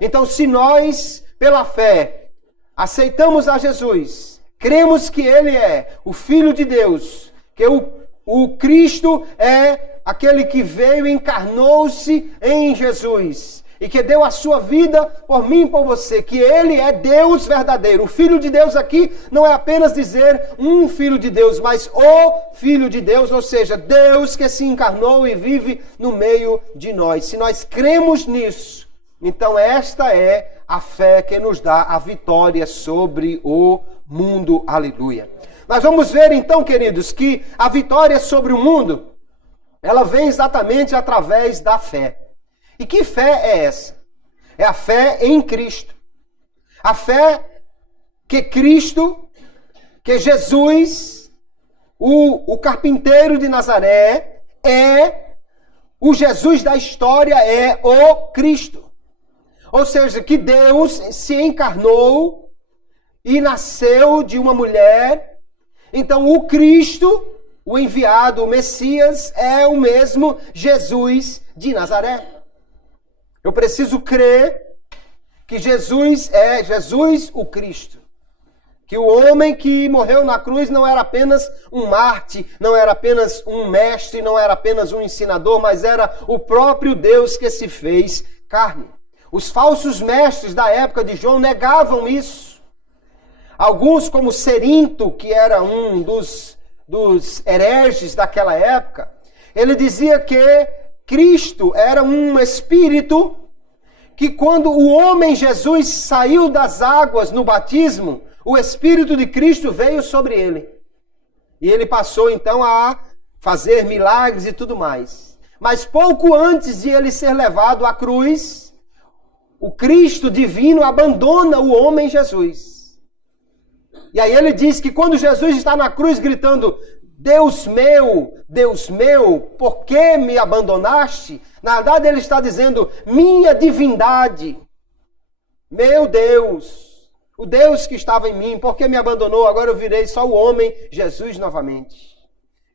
Então, se nós, pela fé, aceitamos a Jesus, cremos que Ele é o Filho de Deus, que o Cristo é aquele que veio e encarnou-se em Jesus e que deu a sua vida por mim e por você, que Ele é Deus verdadeiro. O Filho de Deus aqui não é apenas dizer um Filho de Deus, mas o Filho de Deus, ou seja, Deus que se encarnou e vive no meio de nós. Se nós cremos nisso, então esta é a fé que nos dá a vitória sobre o mundo. Aleluia. Nós vamos ver então, queridos, que a vitória sobre o mundo, ela vem exatamente através da fé. E que fé é essa? É a fé em Cristo. A fé que Cristo, que Jesus, o carpinteiro de Nazaré, é o Jesus da história, é o Cristo. Ou seja, que Deus se encarnou e nasceu de uma mulher. Então o Cristo, o enviado, o Messias, é o mesmo Jesus de Nazaré. Eu preciso crer que Jesus é Jesus o Cristo. Que o homem que morreu na cruz não era apenas um mártir, não era apenas um mestre, não era apenas um ensinador, mas era o próprio Deus que se fez carne. Os falsos mestres da época de João negavam isso. Alguns, como Cerinto, que era um dos hereges daquela época, ele dizia que Cristo era um espírito que quando o homem Jesus saiu das águas no batismo, o Espírito de Cristo veio sobre ele. E ele passou então a fazer milagres e tudo mais. Mas pouco antes de ele ser levado à cruz, o Cristo divino abandona o homem Jesus. E aí ele diz que quando Jesus está na cruz gritando, Deus meu, por que me abandonaste? Na verdade ele está dizendo, minha divindade, meu Deus, o Deus que estava em mim, por que me abandonou? Agora eu virei só o homem Jesus novamente.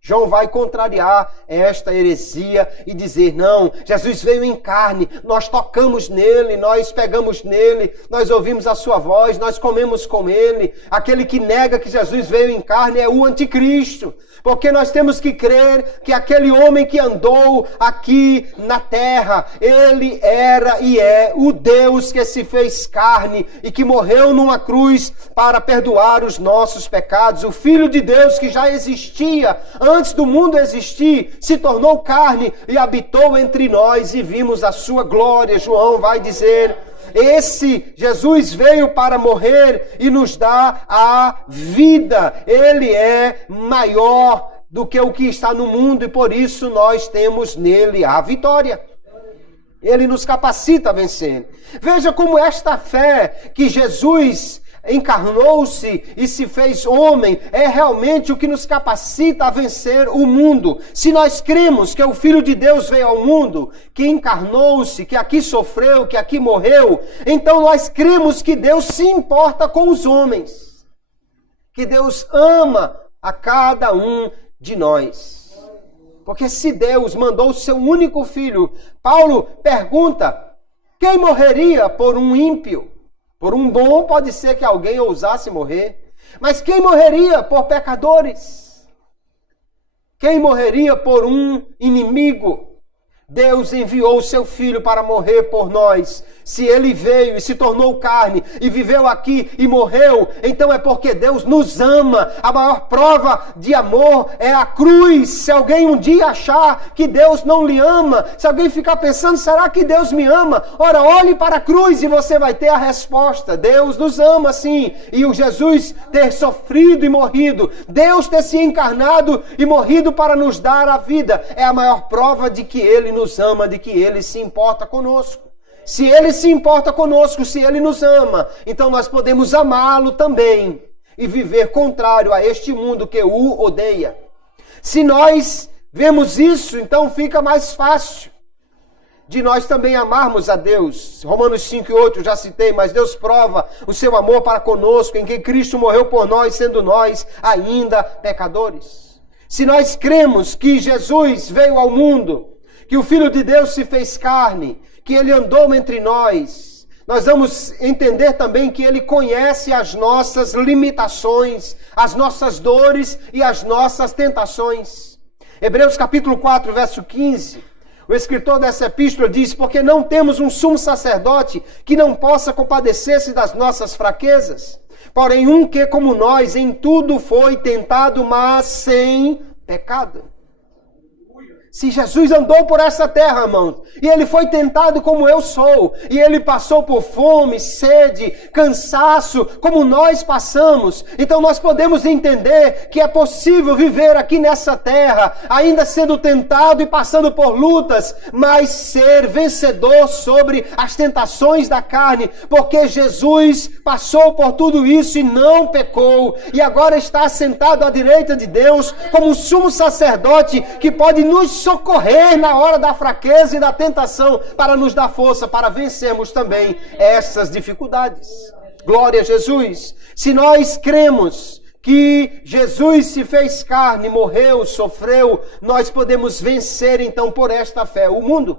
João vai contrariar esta heresia e dizer, não, Jesus veio em carne, nós tocamos nele, nós pegamos nele, nós ouvimos a sua voz, nós comemos com ele. Aquele que nega que Jesus veio em carne é o anticristo. Porque nós temos que crer que aquele homem que andou aqui na terra, ele era e é o Deus que se fez carne e que morreu numa cruz para perdoar os nossos pecados. O Filho de Deus que já existia antes do mundo existir, se tornou carne e habitou entre nós e vimos a sua glória. João vai dizer, esse Jesus veio para morrer e nos dar a vida. Ele é maior do que o que está no mundo e por isso nós temos nele a vitória. Ele nos capacita a vencer. Veja como esta fé que Jesus encarnou-se e se fez homem é realmente o que nos capacita a vencer o mundo. Se nós cremos que o Filho de Deus veio ao mundo, que encarnou-se, que aqui sofreu, que aqui morreu, então nós cremos que Deus se importa com os homens, que Deus ama a cada um de nós. Porque se Deus mandou o seu único filho, Paulo pergunta, quem morreria por um ímpio? Por um bom pode ser que alguém ousasse morrer. Mas quem morreria por pecadores? Quem morreria por um inimigo? Deus enviou o seu Filho para morrer por nós. Se ele veio e se tornou carne e viveu aqui e morreu, então é porque Deus nos ama. A maior prova de amor é a cruz. Se alguém um dia achar que Deus não lhe ama, se alguém ficar pensando, será que Deus me ama? Ora, olhe para a cruz e você vai ter a resposta. Deus nos ama sim. E o Jesus ter sofrido e morrido, Deus ter se encarnado e morrido para nos dar a vida, é a maior prova de que Ele nos ama, de que Ele se importa conosco. Se Ele se importa conosco, se Ele nos ama, então nós podemos amá-lo também e viver contrário a este mundo que o odeia. Se nós vemos isso, então fica mais fácil de nós também amarmos a Deus. Romanos 5:8 já citei, mas Deus prova o seu amor para conosco, em que Cristo morreu por nós, sendo nós ainda pecadores. Se nós cremos que Jesus veio ao mundo, que o Filho de Deus se fez carne, que Ele andou entre nós, nós vamos entender também que Ele conhece as nossas limitações, as nossas dores e as nossas tentações. Hebreus capítulo 4, verso 15, o escritor dessa epístola diz, porque não temos um sumo sacerdote que não possa compadecer-se das nossas fraquezas, porém um que, como nós, em tudo foi tentado, mas sem pecado. Se Jesus andou por essa terra, irmãos, e Ele foi tentado como eu sou, e Ele passou por fome, sede, cansaço, como nós passamos, então nós podemos entender que é possível viver aqui nessa terra, ainda sendo tentado e passando por lutas, mas ser vencedor sobre as tentações da carne, porque Jesus passou por tudo isso e não pecou, e agora está sentado à direita de Deus como um sumo sacerdote que pode nos socorrer na hora da fraqueza e da tentação para nos dar força para vencermos também essas dificuldades. Glória a Jesus. Se nós cremos que Jesus se fez carne, morreu, sofreu, nós podemos vencer então por esta fé o mundo.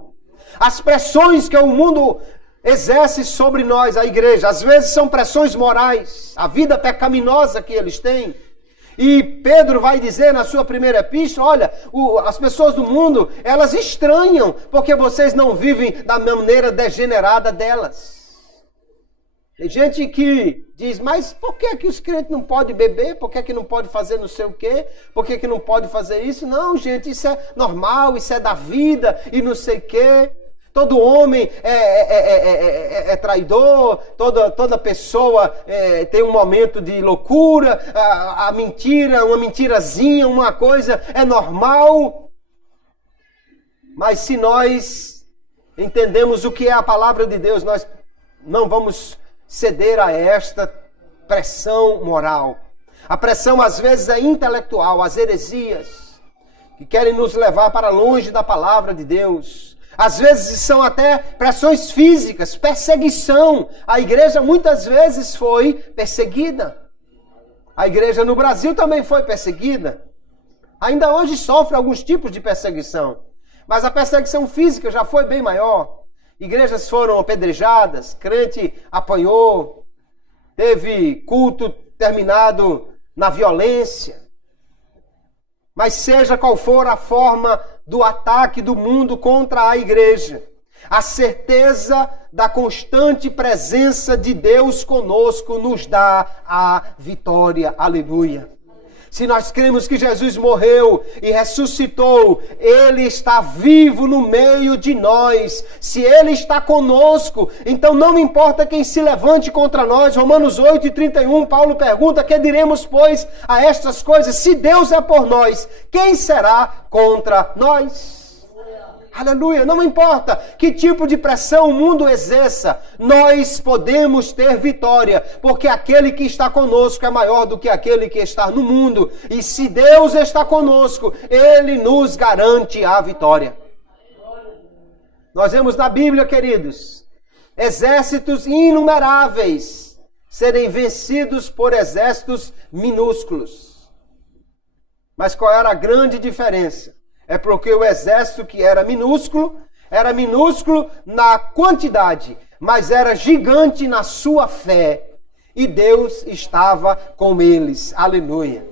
As pressões que o mundo exerce sobre nós, a igreja, às vezes são pressões morais, a vida pecaminosa que eles têm. E Pedro vai dizer na sua primeira epístola, olha, as pessoas do mundo, elas estranham, porque vocês não vivem da maneira degenerada delas. Tem gente que diz, mas por que os crentes não podem beber? Por que não pode fazer não sei o quê? Por que não pode fazer isso? Não, gente, isso é normal, isso é da vida e não sei o quê. Todo homem é traidor, toda pessoa tem um momento de loucura, a mentira, uma mentirazinha, uma coisa é normal. Mas se nós entendemos o que é a palavra de Deus, nós não vamos ceder a esta pressão moral. A pressão às vezes é intelectual, as heresias que querem nos levar para longe da palavra de Deus. Às vezes são até pressões físicas, perseguição. A igreja muitas vezes foi perseguida. A igreja no Brasil também foi perseguida. Ainda hoje sofre alguns tipos de perseguição. Mas a perseguição física já foi bem maior. Igrejas foram apedrejadas, crente apanhou, teve culto terminado na violência. Mas seja qual for a forma do ataque do mundo contra a igreja, a certeza da constante presença de Deus conosco nos dá a vitória. Aleluia. Se nós cremos que Jesus morreu e ressuscitou, Ele está vivo no meio de nós. Se Ele está conosco, então não importa quem se levante contra nós. Romanos 8:31, Paulo pergunta, que diremos, pois, a estas coisas? Se Deus é por nós, quem será contra nós? Aleluia, não importa que tipo de pressão o mundo exerça, nós podemos ter vitória, porque aquele que está conosco é maior do que aquele que está no mundo. E se Deus está conosco, Ele nos garante a vitória. Nós vemos na Bíblia, queridos, exércitos inumeráveis serem vencidos por exércitos minúsculos. Mas qual era a grande diferença? É porque o exército que era minúsculo na quantidade, mas era gigante na sua fé. E Deus estava com eles. Aleluia.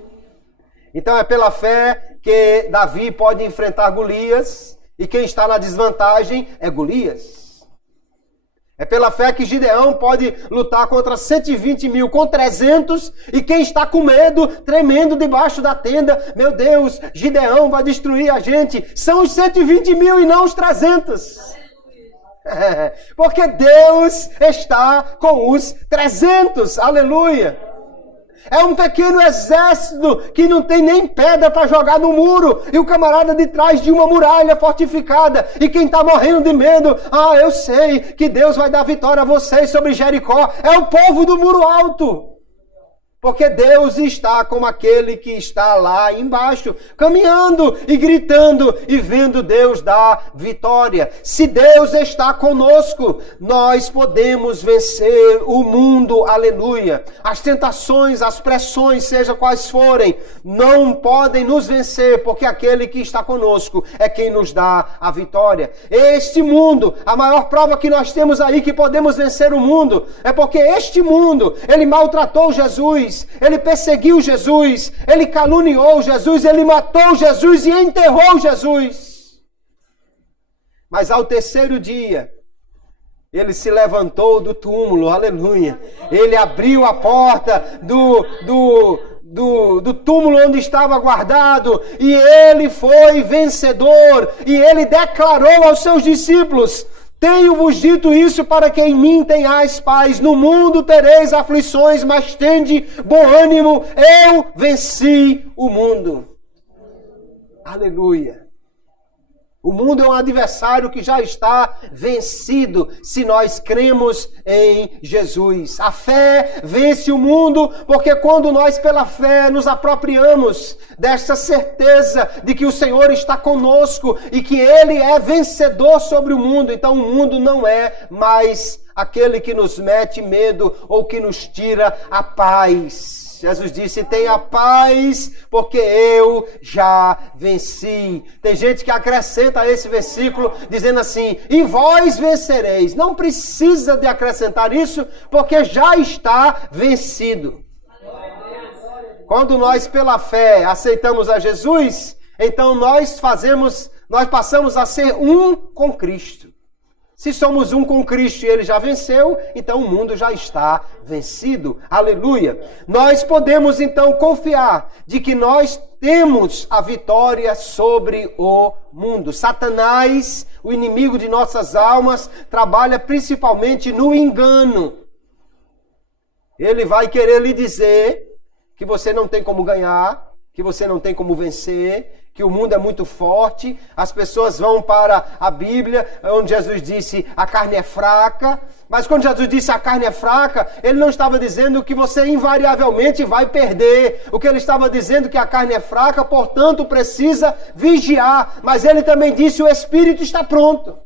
Então é pela fé que Davi pode enfrentar Golias, e quem está na desvantagem é Golias. É pela fé que Gideão pode lutar contra 120 mil com 300, e quem está com medo, tremendo debaixo da tenda, meu Deus, Gideão vai destruir a gente. São os 120 mil e não os 300. Porque Deus está com os 300. Aleluia. É um pequeno exército que não tem nem pedra para jogar no muro. E o camarada de trás de uma muralha fortificada. E quem está morrendo de medo, eu sei que Deus vai dar vitória a vocês sobre Jericó. É o povo do muro alto. Porque Deus está como aquele que está lá embaixo, caminhando e gritando e vendo Deus dar vitória. Se Deus está conosco, nós podemos vencer o mundo, aleluia. As tentações, as pressões, seja quais forem, não podem nos vencer, porque aquele que está conosco é quem nos dá a vitória. Este mundo, a maior prova que nós temos aí que podemos vencer o mundo, é porque este mundo, ele maltratou Jesus. Ele perseguiu Jesus, ele caluniou Jesus, ele matou Jesus e enterrou Jesus. Mas ao terceiro dia, ele se levantou do túmulo, aleluia. Ele abriu a porta do túmulo onde estava guardado, e ele foi vencedor, e ele declarou aos seus discípulos: tenho-vos dito isso para que em mim tenhais paz. No mundo tereis aflições, mas tende bom ânimo. Eu venci o mundo. Aleluia. O mundo é um adversário que já está vencido se nós cremos em Jesus. A fé vence o mundo, porque quando nós pela fé nos apropriamos desta certeza de que o Senhor está conosco e que Ele é vencedor sobre o mundo, então o mundo não é mais aquele que nos mete medo ou que nos tira a paz. Jesus disse, tenha paz, porque eu já venci. Tem gente que acrescenta a esse versículo, dizendo assim, e vós vencereis. Não precisa de acrescentar isso, porque já está vencido. Quando nós, pela fé, aceitamos a Jesus, então nós passamos a ser um com Cristo. Se somos um com Cristo e Ele já venceu, então o mundo já está vencido. Aleluia! Nós podemos então confiar de que nós temos a vitória sobre o mundo. Satanás, o inimigo de nossas almas, trabalha principalmente no engano. Ele vai querer lhe dizer que você não tem como ganhar, que você não tem como vencer, que o mundo é muito forte, as pessoas vão para a Bíblia, onde Jesus disse, a carne é fraca, mas quando Jesus disse a carne é fraca, ele não estava dizendo que você invariavelmente vai perder, o que ele estava dizendo que a carne é fraca, portanto precisa vigiar, mas ele também disse, o espírito está pronto.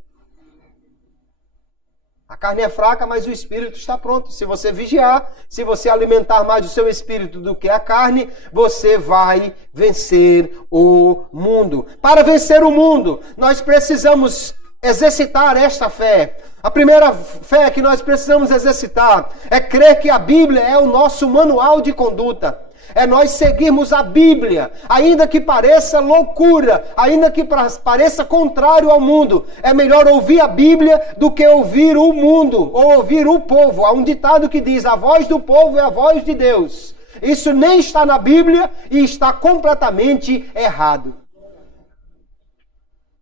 A carne é fraca, mas o espírito está pronto. Se você vigiar, se você alimentar mais o seu espírito do que a carne, você vai vencer o mundo. Para vencer o mundo, nós precisamos exercitar esta fé. A primeira fé que nós precisamos exercitar é crer que a Bíblia é o nosso manual de conduta. É nós seguirmos a Bíblia, ainda que pareça loucura, ainda que pareça contrário ao mundo. É melhor ouvir a Bíblia do que ouvir o mundo, ou ouvir o povo. Há um ditado que diz, a voz do povo é a voz de Deus. Isso nem está na Bíblia e está completamente errado.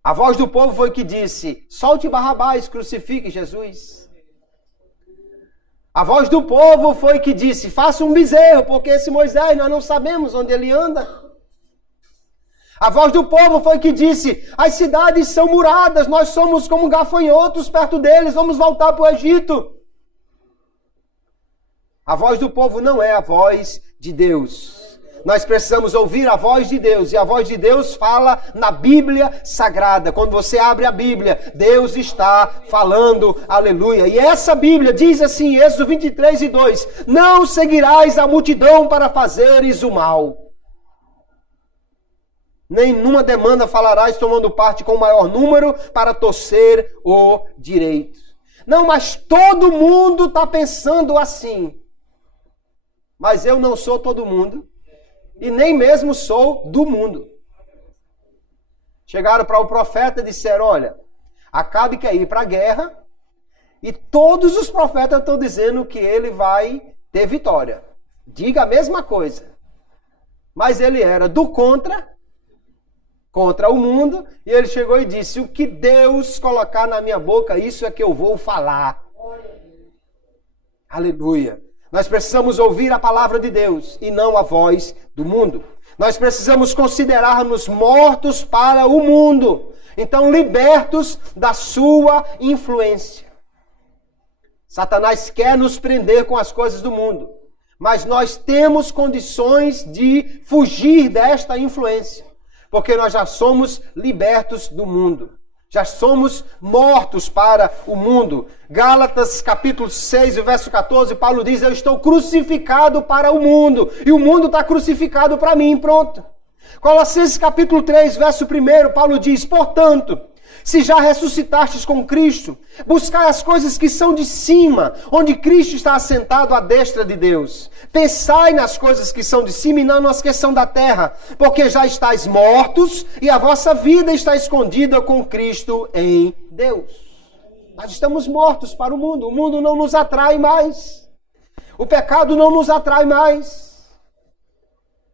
A voz do povo foi que disse, solte Barrabás, crucifique Jesus. A voz do povo foi que disse, faça um bezerro, porque esse Moisés nós não sabemos onde ele anda. A voz do povo foi que disse, as cidades são muradas, nós somos como gafanhotos perto deles, vamos voltar para o Egito. A voz do povo não é a voz de Deus. Nós precisamos ouvir a voz de Deus, e a voz de Deus fala na Bíblia Sagrada. Quando você abre a Bíblia, Deus está falando, aleluia. E essa Bíblia diz assim, Êxodo 23:2, não seguirás a multidão para fazeres o mal. Nem numa demanda falarás tomando parte com o maior número para torcer o direito. Não, mas todo mundo está pensando assim. Mas eu não sou todo mundo. E nem mesmo sou do mundo. Chegaram para o profeta e disseram, olha, Acabe quer ir para a guerra e todos os profetas estão dizendo que ele vai ter vitória. Diga a mesma coisa. Mas ele era do contra o mundo, e ele chegou e disse, o que Deus colocar na minha boca, isso é que eu vou falar. Aleluia. Nós precisamos ouvir a palavra de Deus e não a voz do mundo. Nós precisamos considerar-nos mortos para o mundo. Então, libertos da sua influência. Satanás quer nos prender com as coisas do mundo. Mas nós temos condições de fugir desta influência. Porque nós já somos libertos do mundo. Já somos mortos para o mundo. Gálatas capítulo 6, verso 14, Paulo diz, eu estou crucificado para o mundo. E o mundo está crucificado para mim, pronto. Colossenses capítulo 3, verso 1, Paulo diz, portanto, se já ressuscitastes com Cristo, buscai as coisas que são de cima, onde Cristo está assentado à destra de Deus. Pensai nas coisas que são de cima e não nas que são da terra, porque já estáis mortos e a vossa vida está escondida com Cristo em Deus. Nós estamos mortos para o mundo não nos atrai mais. O pecado não nos atrai mais.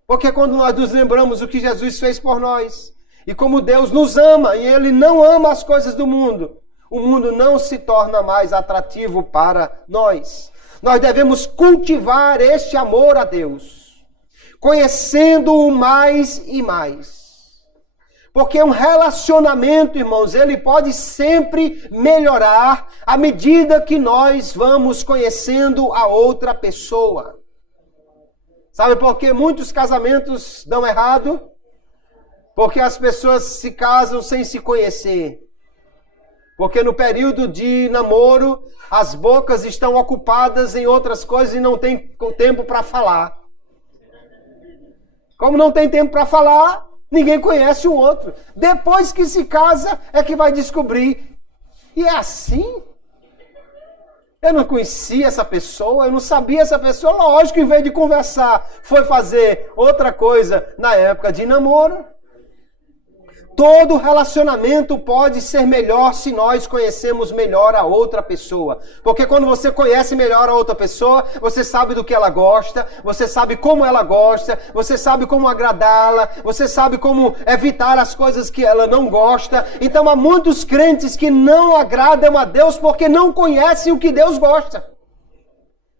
Porque quando nós nos lembramos do que Jesus fez por nós, e como Deus nos ama, e Ele não ama as coisas do mundo, o mundo não se torna mais atrativo para nós. Nós devemos cultivar este amor a Deus, conhecendo-o mais e mais. Porque um relacionamento, irmãos, ele pode sempre melhorar à medida que nós vamos conhecendo a outra pessoa. Sabe por que muitos casamentos dão errado? Porque as pessoas se casam sem se conhecer. Porque no período de namoro, as bocas estão ocupadas em outras coisas e não tem tempo para falar. Como não tem tempo para falar, ninguém conhece o outro. Depois que se casa, é que vai descobrir. E é assim? Eu não conhecia essa pessoa, eu não sabia essa pessoa. Lógico, em vez de conversar, foi fazer outra coisa na época de namoro. Todo relacionamento pode ser melhor se nós conhecemos melhor a outra pessoa. Porque quando você conhece melhor a outra pessoa, você sabe do que ela gosta, você sabe como ela gosta, você sabe como agradá-la, você sabe como evitar as coisas que ela não gosta. Então há muitos crentes que não agradam a Deus porque não conhecem o que Deus gosta.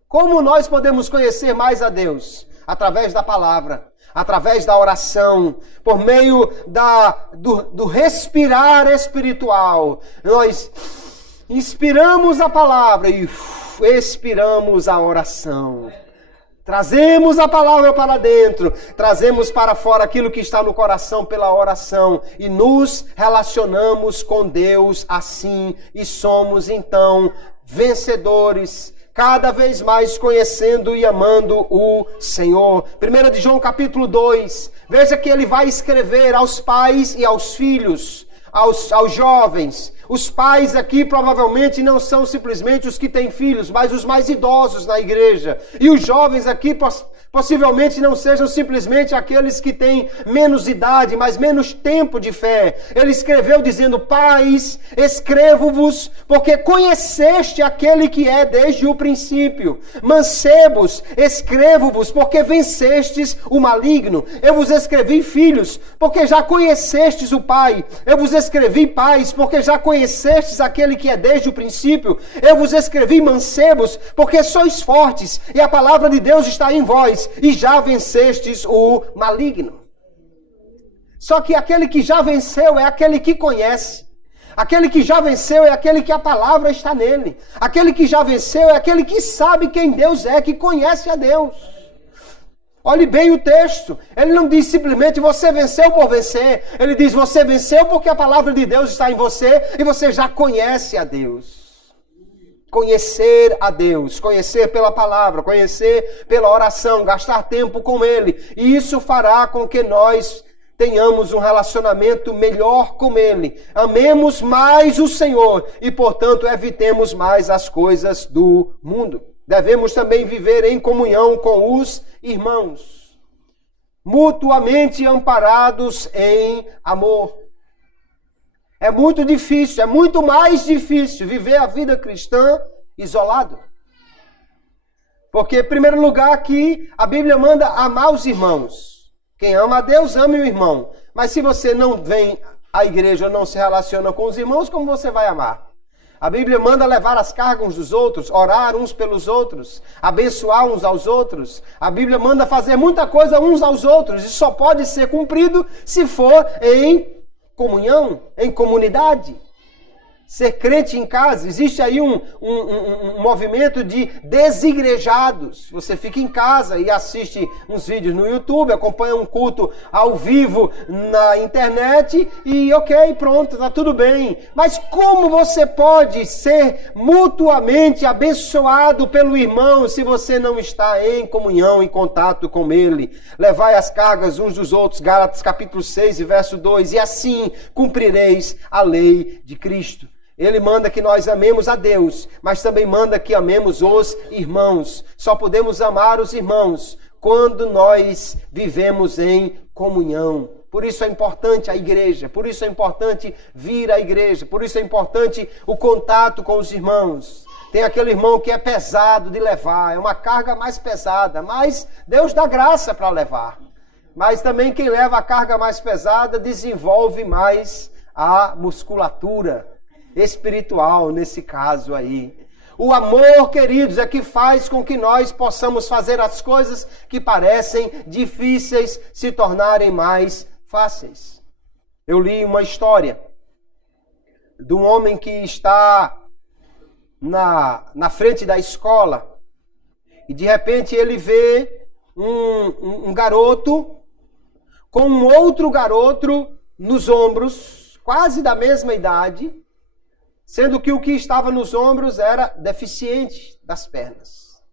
Como nós podemos conhecer mais a Deus? Através da palavra. Através da oração, por meio do respirar espiritual. Nós inspiramos a palavra e expiramos a oração. Trazemos a palavra para dentro, trazemos para fora aquilo que está no coração pela oração e nos relacionamos com Deus assim e somos então vencedores, cada vez mais conhecendo e amando o Senhor. 1 de João capítulo 2, veja que ele vai escrever aos pais e aos filhos, aos jovens. Os pais aqui provavelmente não são simplesmente os que têm filhos, mas os mais idosos na igreja. E os jovens aqui possivelmente não sejam simplesmente aqueles que têm menos idade, mas menos tempo de fé. Ele escreveu dizendo: pais, escrevo-vos, porque conheceste aquele que é desde o princípio. Mancebos, escrevo-vos, porque vencestes o maligno. Eu vos escrevi, filhos, porque já conhecestes o Pai. Eu vos escrevi, pais, porque já conhecestes aquele que é desde o princípio. Eu vos escrevi, mancebos, porque sois fortes, e a palavra de Deus está em vós, e já vencestes o maligno. Só que aquele que já venceu é aquele que conhece. Aquele que já venceu é aquele que a palavra está nele. Aquele que já venceu é aquele que sabe quem Deus é, que conhece a Deus. Olhe bem o texto. Ele não diz simplesmente você venceu por vencer. Ele diz você venceu porque a palavra de Deus está em você e você já conhece a Deus. Conhecer a Deus, conhecer pela palavra, conhecer pela oração, gastar tempo com Ele. E isso fará com que nós tenhamos um relacionamento melhor com Ele. Amemos mais o Senhor e, portanto, evitemos mais as coisas do mundo. Devemos também viver em comunhão com os irmãos, mutuamente amparados em amor. É muito difícil, é muito mais difícil viver a vida cristã isolado. Porque, em primeiro lugar, aqui a Bíblia manda amar os irmãos. Quem ama a Deus, ame o irmão. Mas se você não vem à igreja ou não se relaciona com os irmãos, como você vai amar? A Bíblia manda levar as cargas uns dos outros, orar uns pelos outros, abençoar uns aos outros. A Bíblia manda fazer muita coisa uns aos outros. E só pode ser cumprido se for em comunhão, em comunidade. Ser crente em casa, existe aí um movimento de desigrejados. Você fica em casa e assiste uns vídeos no YouTube, acompanha um culto ao vivo na internet e ok, pronto, tá tudo bem. Mas como você pode ser mutuamente abençoado pelo irmão se você não está em comunhão, em contato com ele? Levai as cargas uns dos outros, Gálatas capítulo 6 e verso 2, e assim cumprireis a lei de Cristo. Ele manda que nós amemos a Deus, mas também manda que amemos os irmãos. Só podemos amar os irmãos quando nós vivemos em comunhão. Por isso é importante a igreja, por isso é importante vir à igreja, por isso é importante o contato com os irmãos. Tem aquele irmão que é pesado de levar, é uma carga mais pesada, mas Deus dá graça para levar. Mas também quem leva a carga mais pesada desenvolve mais a musculatura espiritual nesse caso aí. O amor, queridos, é que faz com que nós possamos fazer as coisas que parecem difíceis se tornarem mais fáceis. Eu li uma história de um homem que está na frente da escola e de repente ele vê um garoto com um outro garoto nos ombros, quase da mesma idade, sendo que o que estava nos ombros era deficiente das pernas.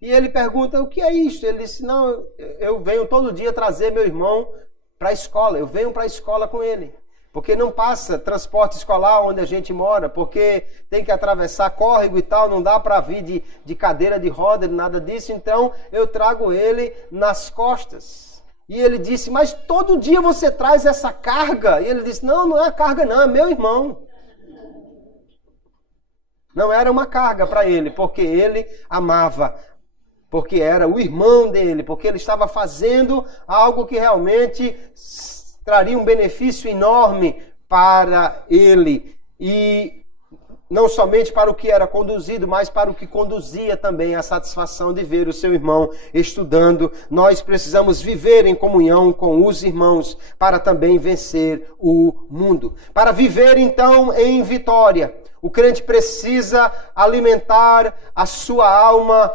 E ele pergunta, o que é isso? Ele disse, não, eu venho todo dia trazer meu irmão para a escola, eu venho para a escola com ele. Porque não passa transporte escolar onde a gente mora, porque tem que atravessar córrego e tal, não dá para vir de cadeira de roda, nada disso, então eu trago ele nas costas. E ele disse, mas todo dia você traz essa carga? E ele disse, não, não é carga não, é meu irmão. Não era uma carga para ele, porque ele amava, porque era o irmão dele, porque ele estava fazendo algo que realmente traria um benefício enorme para ele. E não somente para o que era conduzido, mas para o que conduzia também a satisfação de ver o seu irmão estudando. Nós precisamos viver em comunhão com os irmãos para também vencer o mundo. Para viver então em vitória, o crente precisa alimentar a sua alma,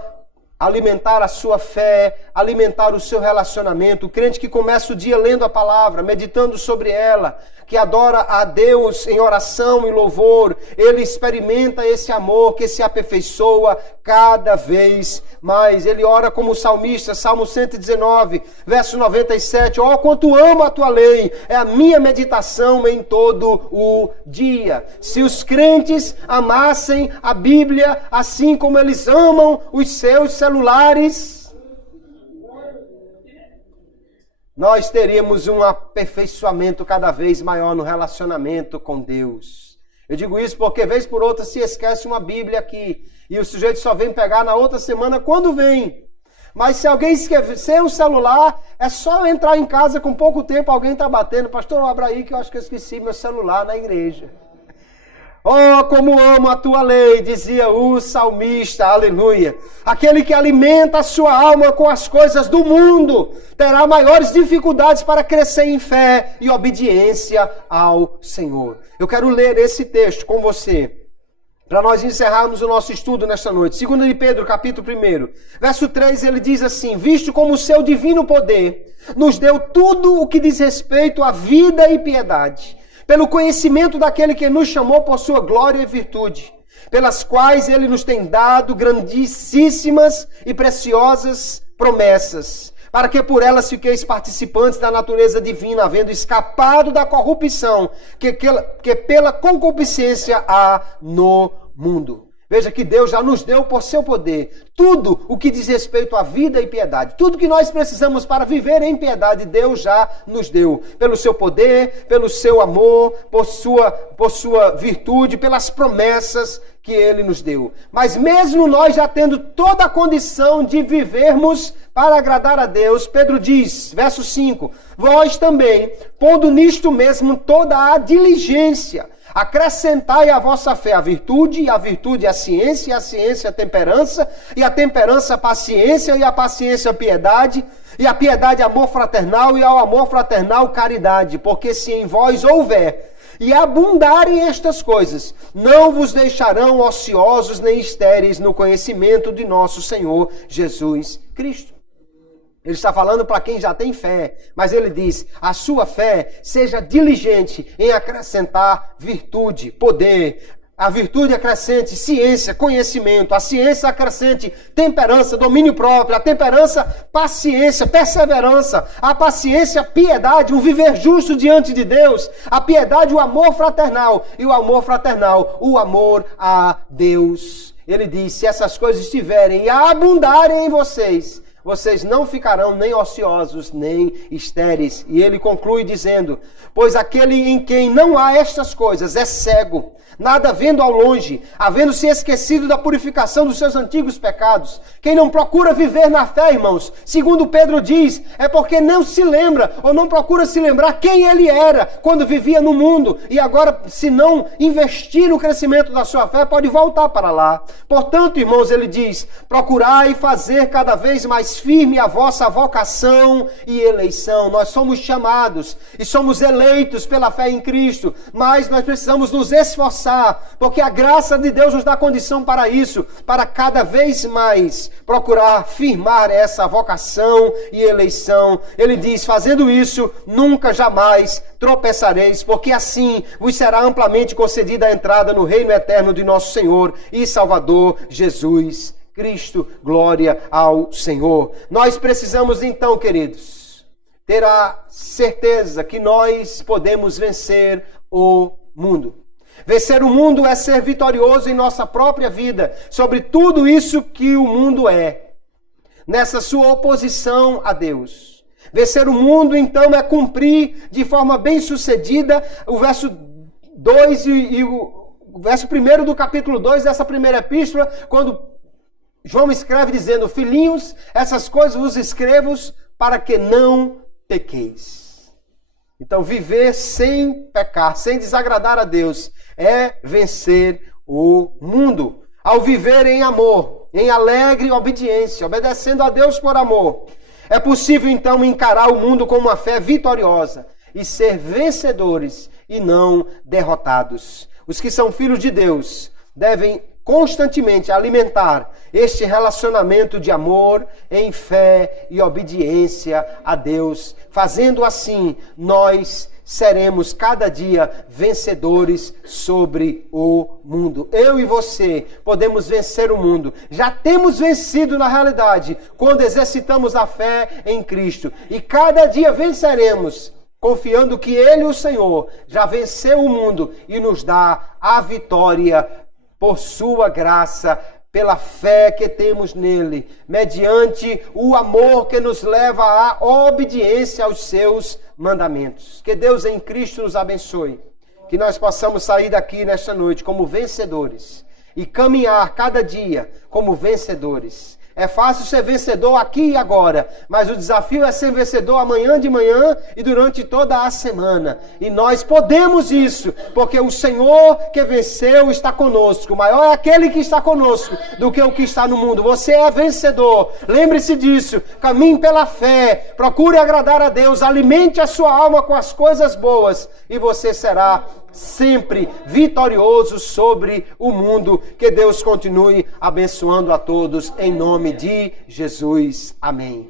alimentar a sua fé, alimentar o seu relacionamento. O crente que começa o dia lendo a palavra, meditando sobre ela, que adora a Deus em oração e louvor, ele experimenta esse amor que se aperfeiçoa cada vez mais. Ele ora como o salmista, Salmo 119, verso 97, ó, quanto amo a tua lei, é a minha meditação em todo o dia. Se os crentes amassem a Bíblia assim como eles amam os seus celulares, nós teríamos um aperfeiçoamento cada vez maior no relacionamento com Deus. Eu digo isso porque, vez por outra, se esquece uma Bíblia aqui e o sujeito só vem pegar na outra semana quando vem. Mas se alguém esquecer o celular, é só entrar em casa com pouco tempo, alguém está batendo. Pastor, abra aí que eu acho que eu esqueci meu celular na igreja. Oh, como amo a tua lei, dizia o salmista, aleluia. Aquele que alimenta a sua alma com as coisas do mundo terá maiores dificuldades para crescer em fé e obediência ao Senhor. Eu quero ler esse texto com você, para nós encerrarmos o nosso estudo nesta noite. 2 de Pedro, capítulo 1, verso 3, ele diz assim, visto como o seu divino poder nos deu tudo o que diz respeito à vida e piedade, pelo conhecimento daquele que nos chamou por sua glória e virtude, pelas quais ele nos tem dado grandíssimas e preciosas promessas, para que por elas fiqueis participantes da natureza divina, havendo escapado da corrupção que pela concupiscência há no mundo. Veja que Deus já nos deu por seu poder tudo o que diz respeito à vida e piedade. Tudo que nós precisamos para viver em piedade, Deus já nos deu. Pelo seu poder, pelo seu amor, por sua virtude, pelas promessas que Ele nos deu. Mas mesmo nós já tendo toda a condição de vivermos para agradar a Deus, Pedro diz, verso 5, vós também, pondo nisto mesmo toda a diligência, acrescentai à vossa fé a virtude, e a virtude a ciência, e a ciência a temperança, e a temperança a paciência, e a paciência a piedade, e a piedade amor fraternal, e ao amor fraternal caridade, porque se em vós houver e abundarem estas coisas, não vos deixarão ociosos nem estéreis no conhecimento de nosso Senhor Jesus Cristo. Ele está falando para quem já tem fé, mas ele diz, a sua fé seja diligente em acrescentar virtude, poder. A virtude acrescente ciência, conhecimento. A ciência acrescente temperança, domínio próprio. A temperança, paciência, perseverança. A paciência, piedade, um viver justo diante de Deus. A piedade, o amor fraternal. E o amor fraternal, o amor a Deus. Ele diz, se essas coisas estiverem e abundarem em vocês, vocês não ficarão nem ociosos, nem estéreis. E ele conclui dizendo, pois aquele em quem não há estas coisas é cego, nada vendo ao longe, havendo se esquecido da purificação dos seus antigos pecados. Quem não procura viver na fé, irmãos, segundo Pedro diz, é porque não se lembra, ou não procura se lembrar quem ele era quando vivia no mundo. E agora, se não investir no crescimento da sua fé, pode voltar para lá. Portanto, irmãos, ele diz, procurai fazer cada vez mais mais firme a vossa vocação e eleição. Nós somos chamados e somos eleitos pela fé em Cristo, mas nós precisamos nos esforçar, porque a graça de Deus nos dá condição para isso, para cada vez mais procurar firmar essa vocação e eleição. Ele diz, fazendo isso, nunca jamais tropeçareis, porque assim vos será amplamente concedida a entrada no reino eterno de nosso Senhor e Salvador Jesus Cristo. Glória ao Senhor. Nós precisamos então, queridos, ter a certeza que nós podemos vencer o mundo. Vencer o mundo é ser vitorioso em nossa própria vida, sobre tudo isso que o mundo é, nessa sua oposição a Deus. Vencer o mundo, então, é cumprir de forma bem-sucedida o verso 2 e o verso 1 do capítulo 2 dessa primeira epístola, quando João escreve dizendo, filhinhos, essas coisas vos escrevo para que não pequeis. Então, viver sem pecar, sem desagradar a Deus, é vencer o mundo. Ao viver em amor, em alegre obediência, obedecendo a Deus por amor, é possível então encarar o mundo com uma fé vitoriosa e ser vencedores e não derrotados. Os que são filhos de Deus devem constantemente alimentar este relacionamento de amor em fé e obediência a Deus. Fazendo assim, nós seremos cada dia vencedores sobre o mundo. Eu e você podemos vencer o mundo. Já temos vencido na realidade quando exercitamos a fé em Cristo. E cada dia venceremos, confiando que Ele, o Senhor, já venceu o mundo e nos dá a vitória por sua graça, pela fé que temos nele, mediante o amor que nos leva à obediência aos seus mandamentos. Que Deus em Cristo nos abençoe, que nós possamos sair daqui nesta noite como vencedores e caminhar cada dia como vencedores. É fácil ser vencedor aqui e agora, mas o desafio é ser vencedor amanhã de manhã e durante toda a semana. E nós podemos isso, porque o Senhor que venceu está conosco. Maior é aquele que está conosco do que o que está no mundo. Você é vencedor. Lembre-se disso. Caminhe pela fé. Procure agradar a Deus. Alimente a sua alma com as coisas boas. E você será sempre vitorioso sobre o mundo. Que Deus continue abençoando a todos em nome de Jesus. Amém.